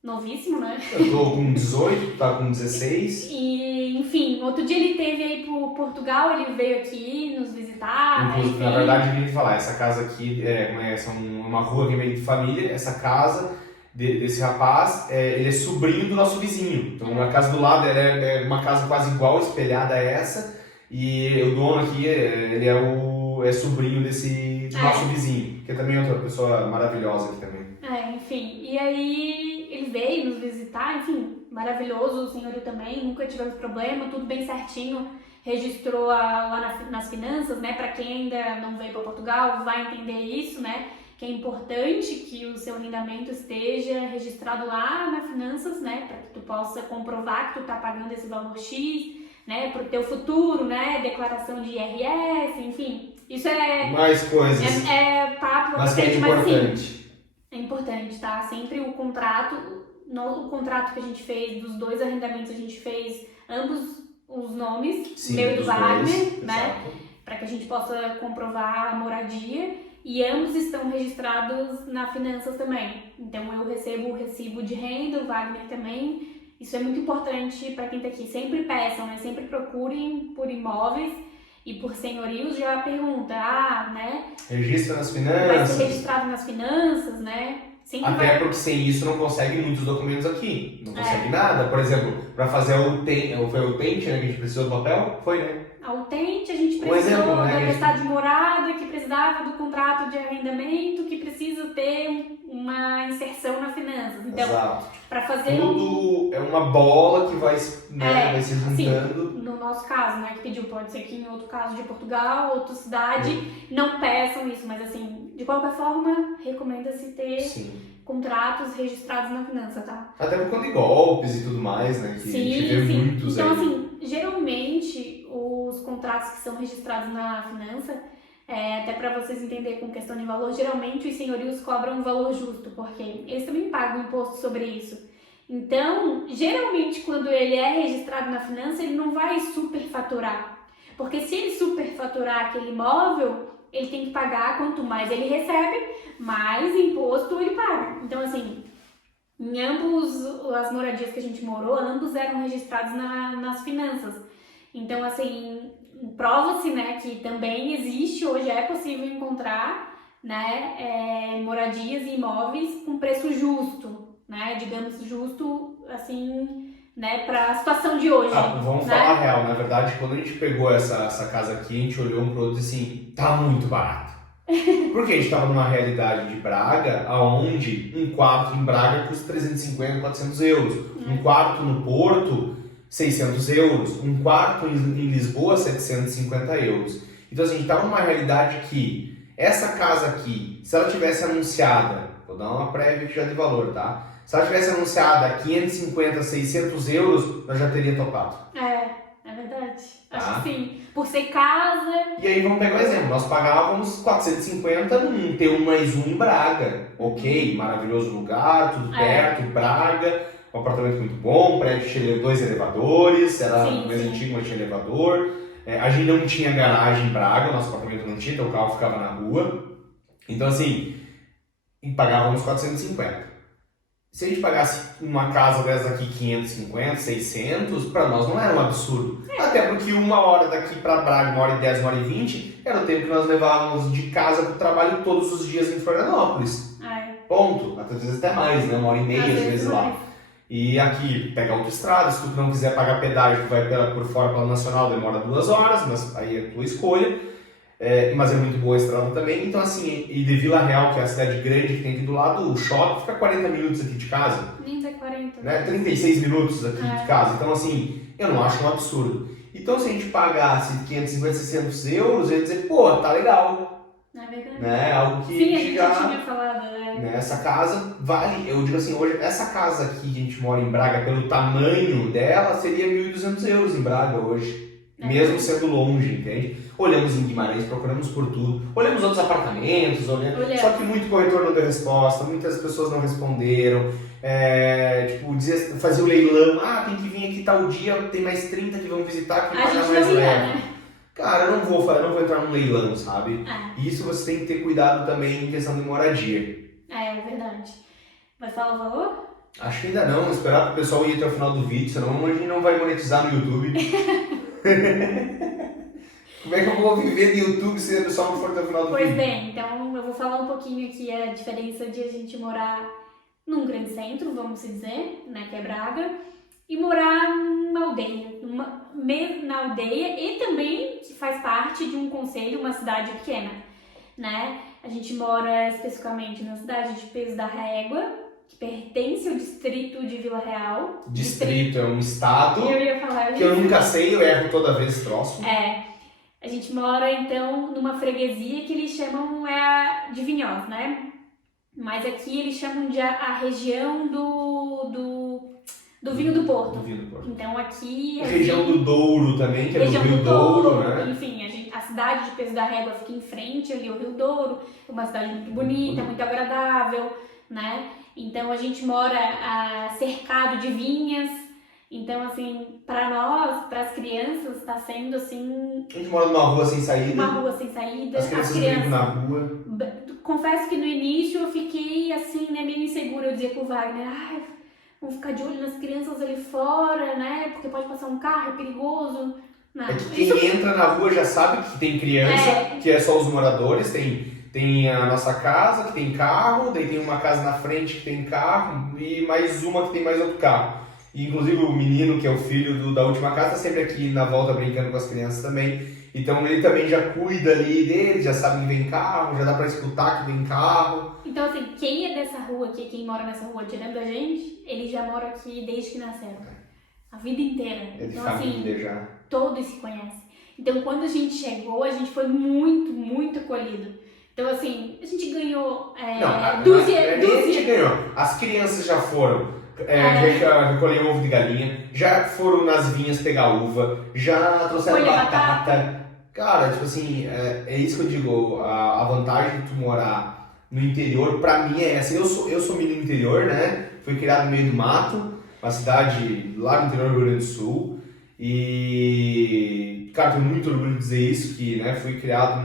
Novíssimo, né? Eu tô com 18, tá com 16. E, enfim, outro dia ele teve aí pro Portugal, ele veio aqui nos visitar. Inclusive, na verdade, eu queria te falar, essa casa aqui é uma rua que é meio de família, essa casa desse rapaz, ele é sobrinho do nosso vizinho. Então, a casa do lado é uma casa quase igual, espelhada a essa, e o dono aqui, ele é sobrinho do nosso vizinho, que é também outra pessoa maravilhosa aqui também. Enfim, e aí ele veio nos visitar, enfim, maravilhoso, o senhorio também, nunca tivemos problema, tudo bem certinho, registrou lá nas finanças, né, para quem ainda não veio para Portugal vai entender isso, né, que é importante que o seu rendimento esteja registrado lá nas finanças, né, para que tu possa comprovar que tu tá pagando esse valor X, né, pro teu futuro, né, declaração de IRS, enfim, isso é... Mais coisas. É papo, mas que é importante. É importante, tá? Sempre o contrato que a gente fez, dos 2 arrendamentos, a gente fez ambos os nomes, sim, meu e do Wagner, né? Exato. Para que a gente possa comprovar a moradia. E ambos estão registrados na finanças também. Então eu recebo o recibo de renda, o Wagner também. Isso é muito importante para quem tá aqui. Sempre peçam, né? Sempre procurem por imóveis. E por senhorios já pergunta, né? Registra nas finanças. Vai ser registrado nas finanças, né? Até porque sem isso não consegue muitos documentos aqui. Não consegue nada. Por exemplo, para fazer foi o utente, né? Que a gente precisou do papel? Foi, né? A utente, a gente precisou da atestado de morada, que precisava do contrato de arrendamento, que precisa ter uma inserção na finanças. Então, para fazer tudo é uma bola que vai se juntando. Assim, no nosso caso, né, que pediu, pode ser que em outro caso de Portugal, outra cidade, não peçam isso, mas assim, de qualquer forma, recomenda-se ter contratos registrados na finança, tá? Até por conta de golpes e tudo mais, né, que a gente vê muitos então, aí. Assim, geralmente, os contratos que são registrados na finança, até para vocês entenderem com questão de valor, geralmente os senhorios cobram um valor justo, porque eles também pagam imposto sobre isso. Então, geralmente, quando ele é registrado na finança, ele não vai superfaturar. Porque se ele superfaturar aquele imóvel, ele tem que pagar, quanto mais ele recebe, mais imposto ele paga. Então, assim, em ambos as moradias que a gente morou, ambos eram registrados nas finanças. Então, assim, prova-se, né, que também existe, hoje é possível encontrar né, moradias e imóveis com preço justo, né, digamos justo, assim, né, para a situação de hoje. Vamos né? falar a real, na verdade, quando a gente pegou essa casa aqui, a gente olhou um produto assim, tá muito barato. Porque a gente estava numa realidade de Braga, onde um quarto em Braga custa 350, 400 euros. Um quarto no Porto, 600 euros. Um quarto em Lisboa, 750 euros. Então assim, a gente estava numa realidade que essa casa aqui, se ela tivesse anunciada, vou dar uma prévia já de valor, tá? Se ela tivesse anunciada a 550, 600 euros, nós já teria topado. É verdade. Tá. Acho que sim. Por ser casa... E aí vamos pegar um exemplo, nós pagávamos 450 num T1+1 em Braga. Ok, maravilhoso lugar, tudo perto, Braga, um apartamento muito bom, prédio tinha 2 elevadores, era mais antigo, mas tinha elevador. A gente não tinha garagem em Braga, o nosso apartamento não tinha, então o carro ficava na rua. Então assim, pagávamos 450. Se a gente pagasse uma casa dessa aqui 550, 600, para nós não era um absurdo. Até porque 1 hora daqui para Braga, 1h10, 1h20, era o tempo que nós levávamos de casa para o trabalho todos os dias em Florianópolis. Ponto. Às vezes até mais, né? 1h30 às vezes lá. E aqui, pega autoestrada, se tu não quiser pagar pedágio, tu vai por fora pela Nacional, demora 2 horas, mas aí é a tua escolha. Mas é muito boa a estrada também. Então assim, e de Vila Real, que é a cidade grande que tem aqui do lado, o shopping fica 40 minutos aqui de casa. Nem dá 40. Né? 36 minutos aqui de casa. Então assim, eu não acho um absurdo. Então se a gente pagasse 550, 600 euros, eu ia dizer, pô, tá legal. É verdade. Né? Algo que sim, a gente já tinha falado, né? Essa casa vale, eu digo assim, hoje, essa casa aqui que a gente mora em Braga, pelo tamanho dela, seria 1.200 euros em Braga hoje. Mesmo sendo longe, entende? Olhamos em Guimarães, procuramos por tudo. Olhamos outros apartamentos, só que muito corretor não deu resposta, muitas pessoas não responderam. Fazia o leilão, tem que vir aqui tal dia, tem mais 30 que vão visitar, que pagar mais leve. Né? Cara, eu não vou entrar num leilão, sabe? E isso você tem que ter cuidado também em questão de moradia. É verdade. Vai falar o valor? Acho que ainda não, esperar pro pessoal ir até o final do vídeo, senão a gente não vai monetizar no YouTube. Como é que eu vou viver de YouTube se o pessoal não for até o final do vídeo? Pois bem, então eu vou falar um pouquinho aqui a diferença de a gente morar num grande centro, vamos dizer, né, que é Braga, e morar numa aldeia, na aldeia e também que faz parte de um concelho, uma cidade pequena, né? A gente mora especificamente na cidade de Peso da Régua, que pertence ao distrito de Vila Real. Distrito é um estado eu ia falar que eu nunca sei, eu erro toda vez esse troço. A gente mora então numa freguesia que eles chamam de Vinhós, né? Mas aqui eles chamam de a região do vinho do Porto. Do vinho do Porto. Então aqui... A região do Douro também, que é do Rio Douro, né? Enfim, a cidade de Peso da Régua fica em frente ali ao Rio Douro, é uma cidade muito bonita, muito agradável, né? Então a gente mora cercado de vinhas, então assim, para nós, para as crianças, está sendo assim... A gente mora numa rua sem saída. Uma rua sem saída. As crianças brincam na rua. Confesso que no início eu fiquei assim, né, meio insegura, eu dizia pro Wagner, vamos ficar de olho nas crianças ali fora, né, porque pode passar um carro, é perigoso. Não, é que quem entra na rua já sabe que tem criança, que é só os moradores, tem a nossa casa que tem carro, daí tem uma casa na frente que tem carro e mais uma que tem mais outro carro. E, inclusive o menino, que é o filho da última casa, tá sempre aqui na volta brincando com as crianças também. Então ele também já cuida ali dele, já sabe que vem carro, já dá pra escutar que vem carro. Então assim, quem é dessa rua aqui, quem mora nessa rua tirando a gente, ele já mora aqui desde que nasceram. A vida inteira. É de então família assim, já. Todos se conhecem. Então quando a gente chegou, a gente foi muito, muito acolhido. Então assim, a gente ganhou dúzia. A gente ganhou. As crianças já foram recolher ovo de galinha, já foram nas vinhas pegar uva, já trouxeram batata. Cara, tipo assim, é isso que eu digo, a vantagem de tu morar no interior, pra mim é essa. Eu sou menino do interior, né? Fui criado no meio do mato, uma cidade lá no interior do Rio Grande do Sul. E, cara, tenho muito orgulho de dizer isso, que né, fui criado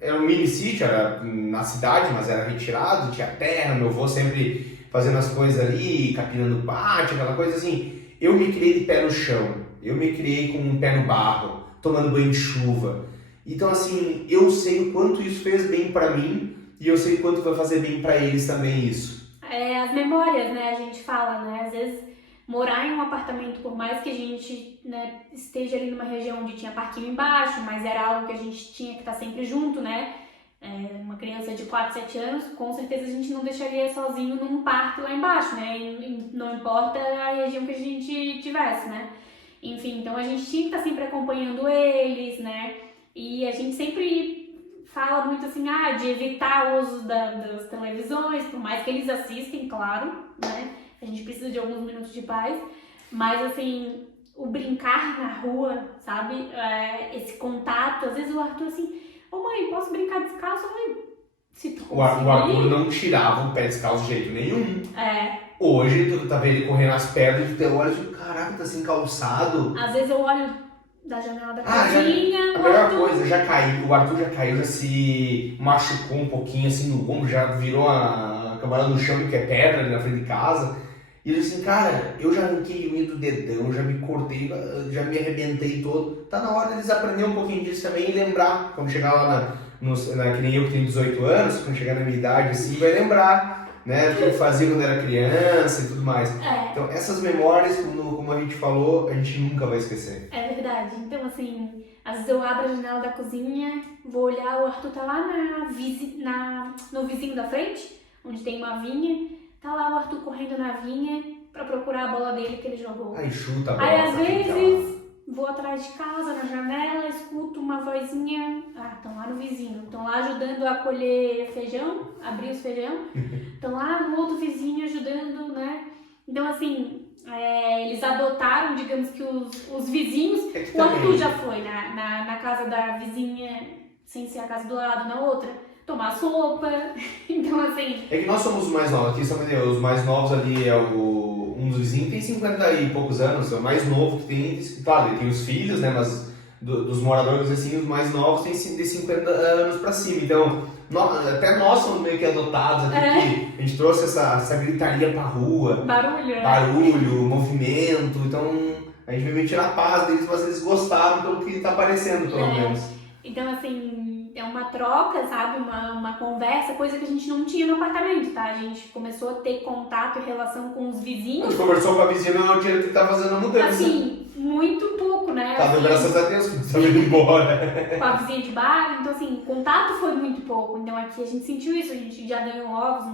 era um mini sítio, era na cidade, mas era retirado, tinha terra, meu avô sempre fazendo as coisas ali, capinando o pátio, aquela coisa assim. Eu me criei de pé no chão, eu me criei com um pé no barro, tomando banho de chuva. Então, assim, eu sei o quanto isso fez bem pra mim e eu sei o quanto vai fazer bem pra eles também isso. As memórias, né? A gente fala, né? Às vezes, morar em um apartamento, por mais que a gente, né, esteja ali numa região onde tinha parquinho embaixo, mas era algo que a gente tinha que estar sempre junto, né? Uma criança de 4, 7 anos, com certeza a gente não deixaria sozinho num parque lá embaixo, né? E não importa a região que a gente tivesse, né? Enfim, então a gente tinha que estar sempre acompanhando eles, né? E a gente sempre fala muito assim, de evitar o uso das televisões, por mais que eles assistem, claro, né? A gente precisa de alguns minutos de paz, mas assim, o brincar na rua, sabe? Esse contato, às vezes o Arthur assim, ô mãe, posso brincar descalço? Mãe, se tu O conseguir... Arthur não tirava o pé descalço de jeito nenhum. Hoje, tu tá vendo ele correndo nas pedras e tu olha e fica, caraca, tá sem calçado. Às vezes eu olho da janela da cozinha... A melhor coisa, já caiu, o Arthur já caiu, já se machucou um pouquinho assim no ombro, já virou a camada no chão que é pedra ali na frente de casa. E ele disse assim, cara, eu já arranquei unha do dedão, já me cortei, já me arrebentei todo. Tá na hora deles aprenderem um pouquinho disso também e lembrar, quando chegar lá que nem eu que tenho 18 anos, quando chegar na minha idade assim, vai lembrar, né, do que eu fazia quando era criança e tudo mais. Então essas memórias, como a gente falou, a gente nunca vai esquecer. É verdade. Então assim, às vezes eu abro a janela da cozinha, vou olhar, o Arthur tá lá no vizinho da frente, onde tem uma vinha, tá lá o Arthur correndo na vinha pra procurar a bola dele que ele jogou. Aí chuta a bola. Aí às vezes vou atrás de casa, na janela, escuto uma vozinha, estão lá no vizinho, estão lá ajudando a colher feijão, abrir os feijão, estão lá no outro vizinho ajudando, né? Então assim, eles adotaram, digamos que os vizinhos, o Arthur já foi na casa da vizinha, sem ser a casa do lado, na outra, tomar sopa, então assim... É que nós somos os mais novos, aqui os mais novos ali um dos vizinhos tem 50 e poucos anos, é o mais novo que tem, claro, ele tem os filhos, né, mas dos moradores assim, os mais novos tem de 50 anos pra cima, então até nós somos meio que adotados aqui, que a gente trouxe essa gritaria pra rua, barulho, movimento, então a gente veio tirar a paz deles, mas eles gostaram pelo que tá aparecendo, pelo menos. Então assim, é uma troca, sabe, uma conversa, coisa que a gente não tinha no apartamento, tá? A gente começou a ter contato e relação com os vizinhos. A gente conversou com a vizinha no dia que tá fazendo a mudança. Assim, muito pouco, né? Tá, assim, graças a Deus que você indo embora. Com a vizinha de baixo, então assim, contato foi muito pouco. Então aqui a gente sentiu isso, a gente já ganhou ovos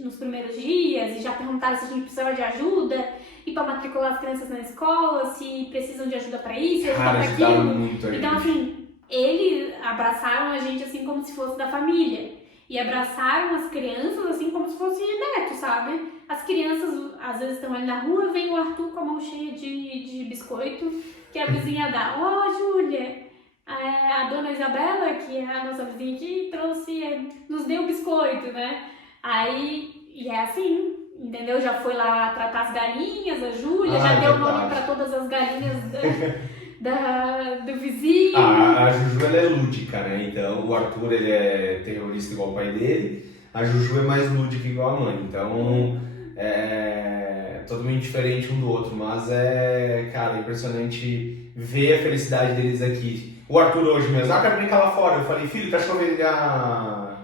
nos primeiros dias e já perguntaram se a gente precisava de ajuda e para matricular as crianças na escola, se precisam de ajuda para isso, ajuda para aquilo. Muito aí. Então assim, eles abraçaram a gente assim como se fosse da família. E abraçaram as crianças assim como se fosse neto, sabe? As crianças às vezes estão ali na rua, vem o Arthur com a mão cheia de biscoito, que a vizinha dá. Júlia, a dona Isabela, que é a nossa vizinha aqui, nos deu biscoito, né? E é assim, entendeu? Já foi lá tratar as galinhas, a Júlia, já deu nome para todas as galinhas do vizinho. A Juju, ela é lúdica, né? Então o Arthur, ele é terrorista igual o pai dele, a Juju é mais lúdica igual a mãe, então é totalmente diferente um do outro, mas cara, impressionante ver a felicidade deles aqui. O Arthur hoje mesmo, quero brincar lá fora, eu falei, filho, tá chovendo já...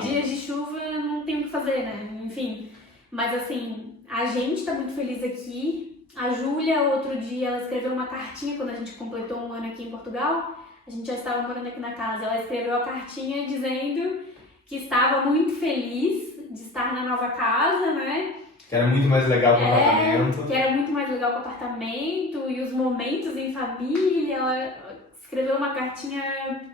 Dias de chuva não tem o que fazer, né? Enfim, mas assim, a gente tá muito feliz aqui. A Júlia, outro dia, ela escreveu uma cartinha quando a gente completou um ano aqui em Portugal. A gente já estava morando aqui na casa. Ela escreveu a cartinha dizendo que estava muito feliz de estar na nova casa, né? Que era muito mais legal que o apartamento. Que era muito mais legal que o apartamento e os momentos em família. Ela escreveu uma cartinha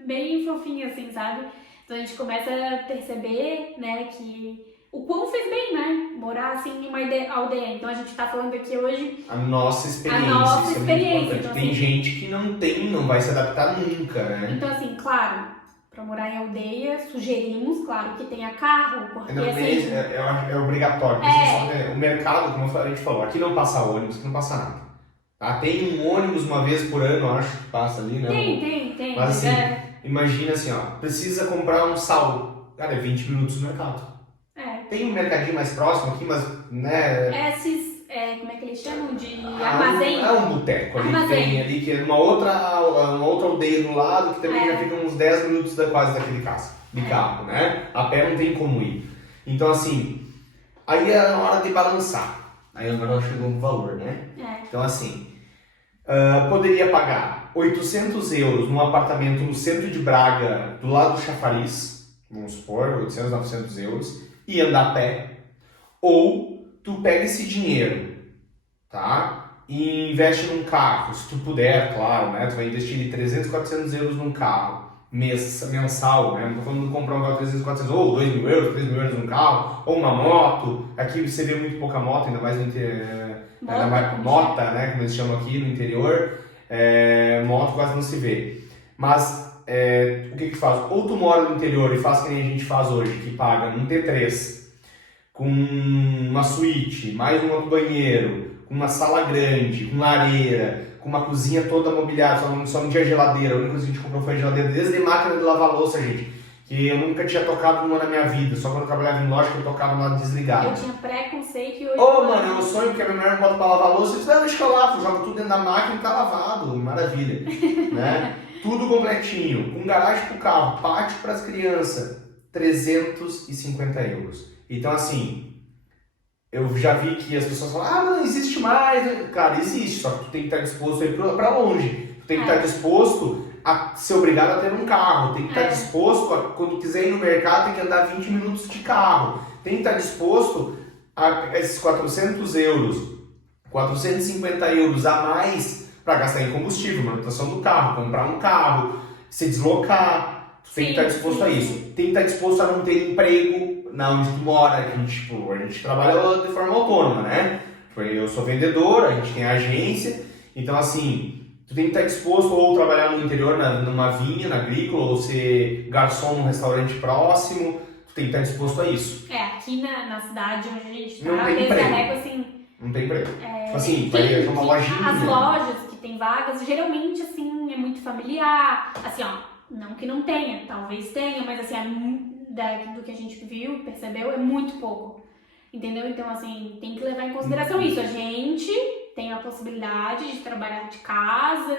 bem fofinha, assim, sabe? Então a gente começa a perceber, né, que o quão fez bem, né? Morar assim em uma aldeia. Então a gente tá falando aqui hoje a nossa experiência. Isso é muito importante. Então, tem gente que não vai se adaptar nunca, né? Então assim, claro, para morar em aldeia, sugerimos, claro, que tenha carro, porque assim... É obrigatório. O mercado, como a gente falou, aqui não passa ônibus, aqui não passa nada. Tá? Tem um ônibus uma vez por ano, acho, que passa ali, né? Tem. Mas assim, imagina assim, precisa comprar um sal. Cara, é 20 minutos no mercado. Tem um mercadinho mais próximo aqui, mas, né... como é que eles chamam? De armazém. É um boteco ali que Armazém. tem ali, que é uma outra aldeia do lado, que também já fica uns 10 minutos quase daquele de carro, né? A pé não tem como ir. Então assim, aí é a hora de balançar. Aí agora chegou um valor, né? Então assim, poderia pagar 800 euros num apartamento no centro de Braga, do lado do Chafariz, vamos supor, 800, 900 euros, e andar a pé. Ou tu pega esse dinheiro, tá? E investe num carro, se tu puder, claro, né? Tu vai investir de 300, 400 euros num carro mensal, né? Não tô falando de comprar um carro de 300, 400, ou 2 mil euros, 3 mil euros num carro, ou uma moto. Aqui você vê muito pouca moto, ainda mais no mota, né? Como eles chamam aqui no interior. Moto quase não se vê. Mas o que faz? Ou tu mora no interior e faz que nem a gente faz hoje, que paga um T3 com uma suíte, mais um outro banheiro, com uma sala grande, com lareira, com uma cozinha toda mobiliada, só não tinha geladeira. A única coisa que a gente comprou foi a geladeira, desde máquina de lavar louça, gente, que eu nunca tinha tocado numa na minha vida, só quando eu trabalhava em loja que eu tocava numa desligada. Eu tinha preconceito e hoje... Mano, é um sonho que a minha mulher bota pra lavar louça, eu disse, deixa eu lá, joga tudo dentro da máquina e tá lavado, maravilha, né? Tudo completinho, com garagem pro carro, pátio pras crianças, 350 euros. Então, assim, eu já vi que as pessoas falam, não existe mais. Cara, existe, só que tu tem que estar disposto a ir pra longe. Tu tem que estar disposto a ser obrigado a ter um carro. Tem que estar disposto a, quando quiser ir no mercado, tem que andar 20 minutos de carro. Tem que estar disposto a pegar esses 400 euros, 450 euros a mais para gastar em combustível, manutenção do carro, comprar um carro, se deslocar. Tu tem que estar disposto a isso. Tem que estar disposto a não ter emprego na onde tu mora, que a gente trabalha de forma autônoma, né? Eu sou vendedor, a gente tem agência, então assim, tu tem que estar disposto ou trabalhar no interior, numa vinha, na agrícola, ou ser garçom num restaurante próximo, tu tem que estar disposto a isso. Aqui na cidade onde a gente tá, não tem emprego. Assim, não tem emprego. Tipo assim, vai ter uma lojinha. As lojas que tem vagas, geralmente assim, é muito familiar, assim, não que não tenha, talvez tenha, mas assim, do que a gente viu, percebeu, é muito pouco, entendeu? Então, assim, tem que levar em consideração isso. A gente tem a possibilidade de trabalhar de casa,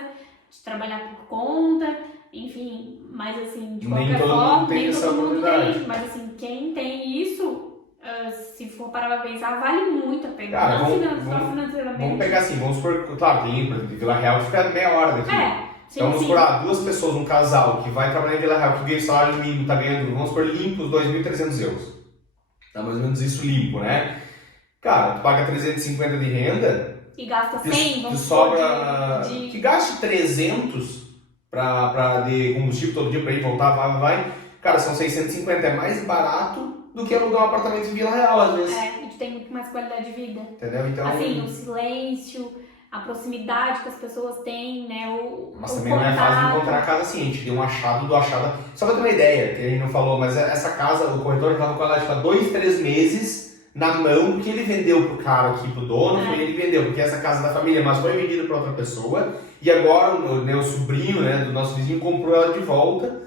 de trabalhar por conta, enfim, mas assim, de qualquer forma, nem todo mundo tem, mas assim, quem tem isso, se for parar pra pensar, vale muito a pena. Cara, vamos pegar assim, vamos supor, claro, tem, por exemplo, de Vila Real que fica meia hora daqui. Então vamos supor, duas pessoas, um casal que vai trabalhar em Vila Real, que ganha salário mínimo, tá ganhando, vamos supor, limpos 2.300 euros. Tá mais ou menos isso limpo, né? Cara, tu paga 350 de renda... E gasta 100, vamos sobra... Que gaste 300 de combustível todo dia pra ir voltar, vai. Cara, são 650, é mais barato do que alugar um apartamento em Vila Real, às vezes. E tu tem muito mais qualidade de vida. Entendeu? Então... Assim, o silêncio... a proximidade que as pessoas têm, né? Mas também não é fácil encontrar a casa assim, a gente deu um achado do achado. Só pra ter uma ideia, que a gente não falou, mas essa casa, o corretor estava com ela há 2, 3 meses na mão, porque ele vendeu pro cara aqui, pro dono, foi ele que vendeu, porque essa casa da família, mas foi vendida para outra pessoa, e agora o sobrinho, né, do nosso vizinho comprou ela de volta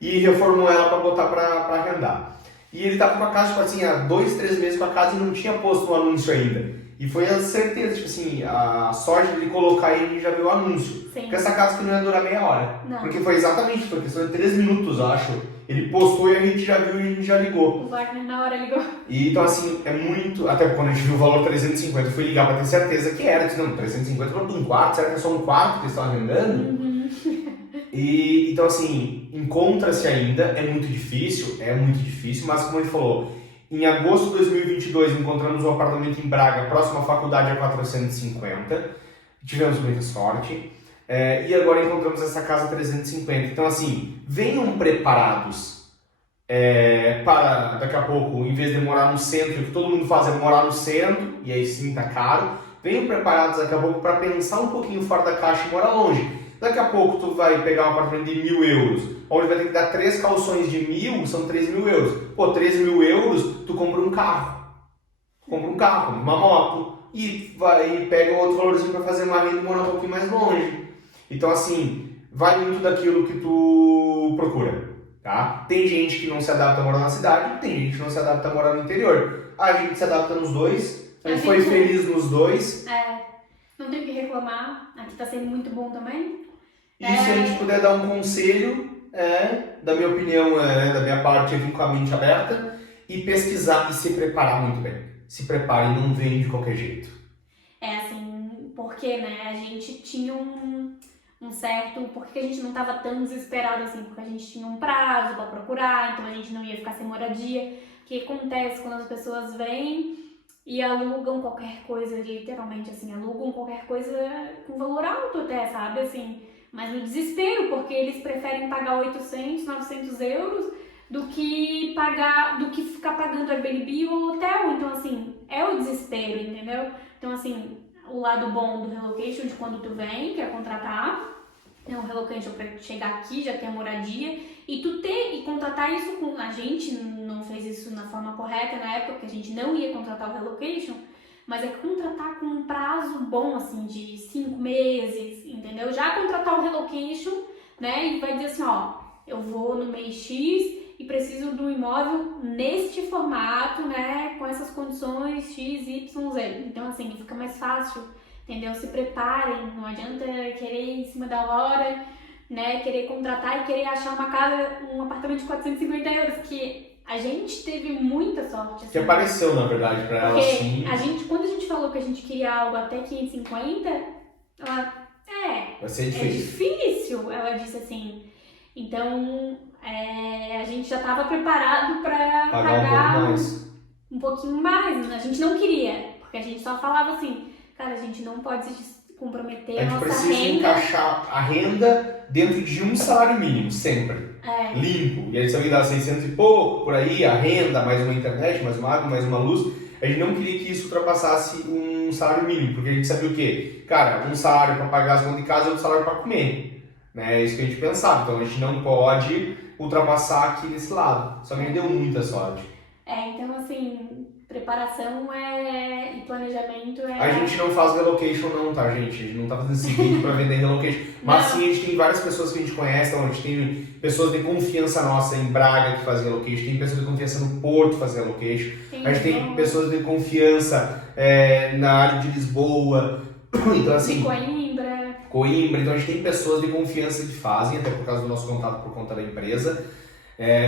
e reformou ela para botar para arrendar. E ele tava com a casa, tipo assim, há 2, 3 meses com a casa e não tinha posto o anúncio ainda. E foi a certeza, tipo assim, a sorte de colocar aí e já viu o anúncio. Sim. Porque essa casa que não ia durar meia hora. Não. Porque foi exatamente, foi questão de 3 minutos, acho. Ele postou e a gente já viu e a gente já ligou. O Wagner na hora ligou. E então assim, é muito, até quando a gente viu o valor 350, eu fui ligar pra ter certeza que era. Eu disse, não, 350 para um quarto, será que é só um quarto que eles estão arrendando? E então assim, encontra-se ainda, é muito difícil, mas como a gente falou, em agosto de 2022 encontramos um apartamento em Braga, próximo à faculdade a 450, tivemos muita sorte, e agora encontramos essa casa a 350. Então assim, venham preparados para daqui a pouco, em vez de morar no centro, o que todo mundo faz é morar no centro, e aí sim tá caro, venham preparados daqui a pouco para pensar um pouquinho fora da caixa e morar longe. Daqui a pouco tu vai pegar um apartamento de 1.000 euros, onde vai ter que dar 3 calções de 1.000, são 3.000 euros. Pô, 3.000 euros, tu compra um carro. Compra uma moto, e pega outro valorzinho para fazer uma renda e morar um pouquinho mais longe. Então assim, vai muito daquilo que tu procura, tá? Tem gente que não se adapta a morar na cidade, tem gente que não se adapta a morar no interior. A gente se adapta nos dois, A gente foi feliz nos dois. Não tem o que reclamar, aqui tá sendo muito bom também. E se a gente puder dar um conselho, da minha opinião, da minha parte, é vir com a mente aberta e pesquisar e se preparar muito bem. Se prepare, não vem de qualquer jeito. Assim, porque, né, a gente tinha um certo... Porque a gente não tava tão desesperado assim, porque a gente tinha um prazo pra procurar, então a gente não ia ficar sem moradia. O que acontece quando as pessoas vêm e alugam qualquer coisa, literalmente, assim, alugam qualquer coisa com valor alto até, sabe, assim, mas no desespero, porque eles preferem pagar 800, 900 euros do que ficar pagando Airbnb ou hotel, então, assim, é o desespero, entendeu? Então, assim, o lado bom do relocation, de quando tu vem, quer contratar, é um relocation pra chegar aqui, já ter a moradia, e contratar isso com... A gente não fez isso na forma correta na época, porque a gente não ia contratar o relocation, mas é contratar com um prazo bom, assim, de 5 meses, entendeu? Já contratar o relocation, né, e vai dizer assim, ó, eu vou no mês X e preciso do imóvel neste formato, né, com essas condições X, Y, Z. Então, assim, fica mais fácil, entendeu? Se preparem, não adianta querer ir em cima da hora, né, querer contratar e querer achar uma casa, um apartamento de 450 euros, que a gente teve muita sorte. Assim, que apareceu, na verdade, pra ela, sim. Quando a gente falou que a gente queria algo até 550, ela, vai ser difícil. É difícil, ela disse assim. Então, a gente já estava preparado para pagar um pouquinho mais. A gente não queria, porque a gente só falava assim, cara, a gente não pode se comprometer a nossa renda. A gente precisa encaixar a renda dentro de um salário mínimo, sempre. Limpo. E aí você vai dar 600 e pouco, por aí, a renda, mais uma internet, mais uma água, mais uma luz. A gente não queria que isso ultrapassasse um salário mínimo, porque a gente sabia o quê? Cara, um salário para pagar as contas de casa e outro salário para comer. Né? É isso que a gente pensava. Então a gente não pode ultrapassar aqui desse lado. Só que a gente deu muita sorte. Então assim, preparação e planejamento A gente não faz relocation não, tá, gente? A gente não tá fazendo esse vídeo pra vender relocation. Mas sim, a gente tem várias pessoas que a gente conhece, então a gente tem pessoas de confiança nossa em Braga que fazem relocation, tem pessoas de confiança no Porto que fazem relocation, a gente tem pessoas de confiança na área de Lisboa, então assim... Coimbra, então a gente tem pessoas de confiança que fazem, até por causa do nosso contato por conta da empresa.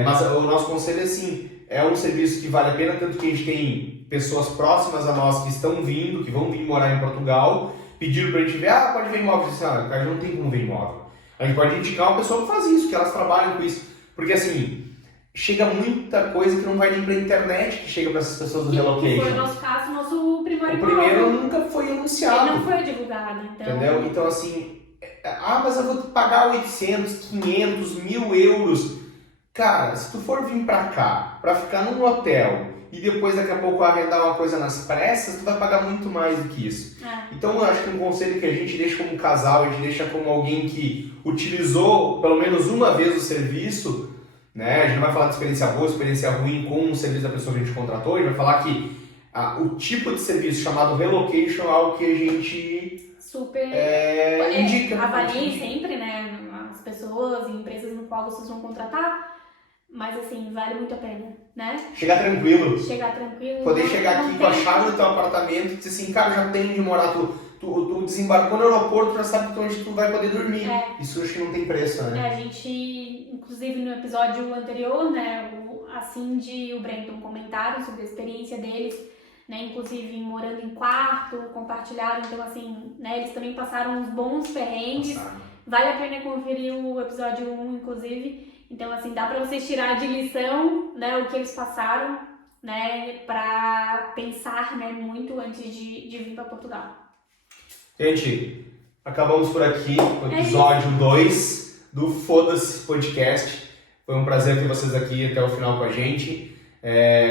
Mas o nosso conselho é assim, é um serviço que vale a pena, tanto que a gente tem pessoas próximas a nós que estão vindo, que vão vir morar em Portugal, pediram pra gente ver, pode ver imóvel, assim, cara, não tem como ver imóvel. A gente pode indicar uma pessoa que faz isso, que elas trabalham com isso, porque assim, chega muita coisa que não vai nem pra internet, que chega para essas pessoas do relocation. Foi o nosso caso, nosso primeiro imóvel. O primeiro nunca foi anunciado. Ele não foi divulgado, então... Entendeu? Então assim, mas eu vou pagar 800, 500, 1.000 euros. Cara, se tu for vir pra cá, pra ficar num hotel e depois daqui a pouco arrendar uma coisa nas pressas, tu vai pagar muito mais do que isso. Então eu acho que um conselho que a gente deixa como casal, a gente deixa como alguém que utilizou pelo menos uma vez o serviço, né? A gente não vai falar de experiência boa, experiência ruim com o serviço da pessoa que a gente contratou, a gente vai falar que o tipo de serviço chamado relocation é algo que a gente super indica. Avaliem sempre, né, as pessoas e empresas no qual vocês vão contratar. Mas assim, vale muito a pena, né? Chegar tranquilo. Poder chegar aqui com a chave do teu apartamento e dizer assim, cara, já tem de morar, tu desembarcou no aeroporto, já sabe onde tu vai poder dormir. Isso acho que não tem preço, né? A gente, inclusive no episódio anterior, né, a Cindy e o Brenton comentaram sobre a experiência deles, né, inclusive morando em quarto, compartilharam, então assim, né, eles também passaram uns bons perrengues. Vale a pena conferir o episódio 1, inclusive. Então, assim, dá pra vocês tirar de lição, né, o que eles passaram, né, pra pensar, né, muito antes de vir pra Portugal. Gente, acabamos por aqui o episódio 2 do Foda-se Podcast. Foi um prazer ter vocês aqui até o final com a gente.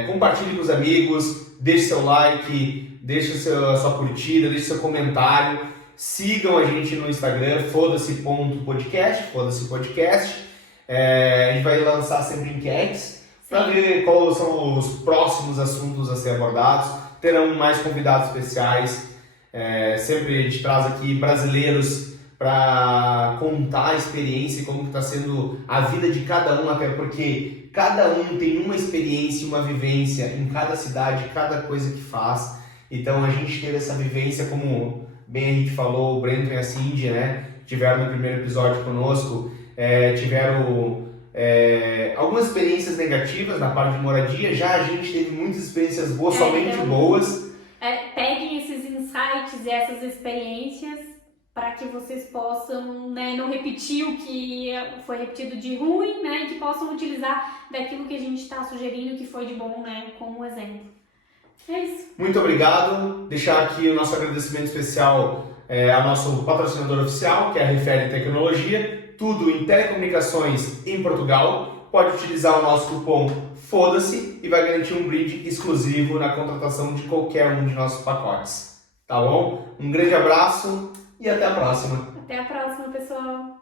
Compartilhe com os amigos, deixe seu like, deixe a sua curtida, deixe seu comentário. Sigam a gente no Instagram, foda-se.podcast, foda-se podcast. A gente vai lançar sempre enquetes para ver quais são os próximos assuntos a ser abordados. Terão mais convidados especiais. Sempre a gente traz aqui brasileiros para contar a experiência e como está sendo a vida de cada um, até porque cada um tem uma experiência, uma vivência em cada cidade, cada coisa que faz. Então a gente teve essa vivência, como bem a gente falou, o Brenton e a Cindy, né, tiveram no primeiro episódio conosco, tiveram algumas experiências negativas na parte de moradia, já a gente teve muitas experiências boas, somente então, boas. Peguem esses insights e essas experiências para que vocês possam, né, não repetir o que foi repetido de ruim, né, e que possam utilizar daquilo que a gente está sugerindo que foi de bom, né, como exemplo. É isso. Muito obrigado. Deixar aqui o nosso agradecimento especial ao nosso patrocinador oficial, que é a Refere Tecnologia, tudo em telecomunicações em Portugal. Pode utilizar o nosso cupom FODA-se e vai garantir um brinde exclusivo na contratação de qualquer um de nossos pacotes. Tá bom? Um grande abraço e até a próxima. Até a próxima, pessoal.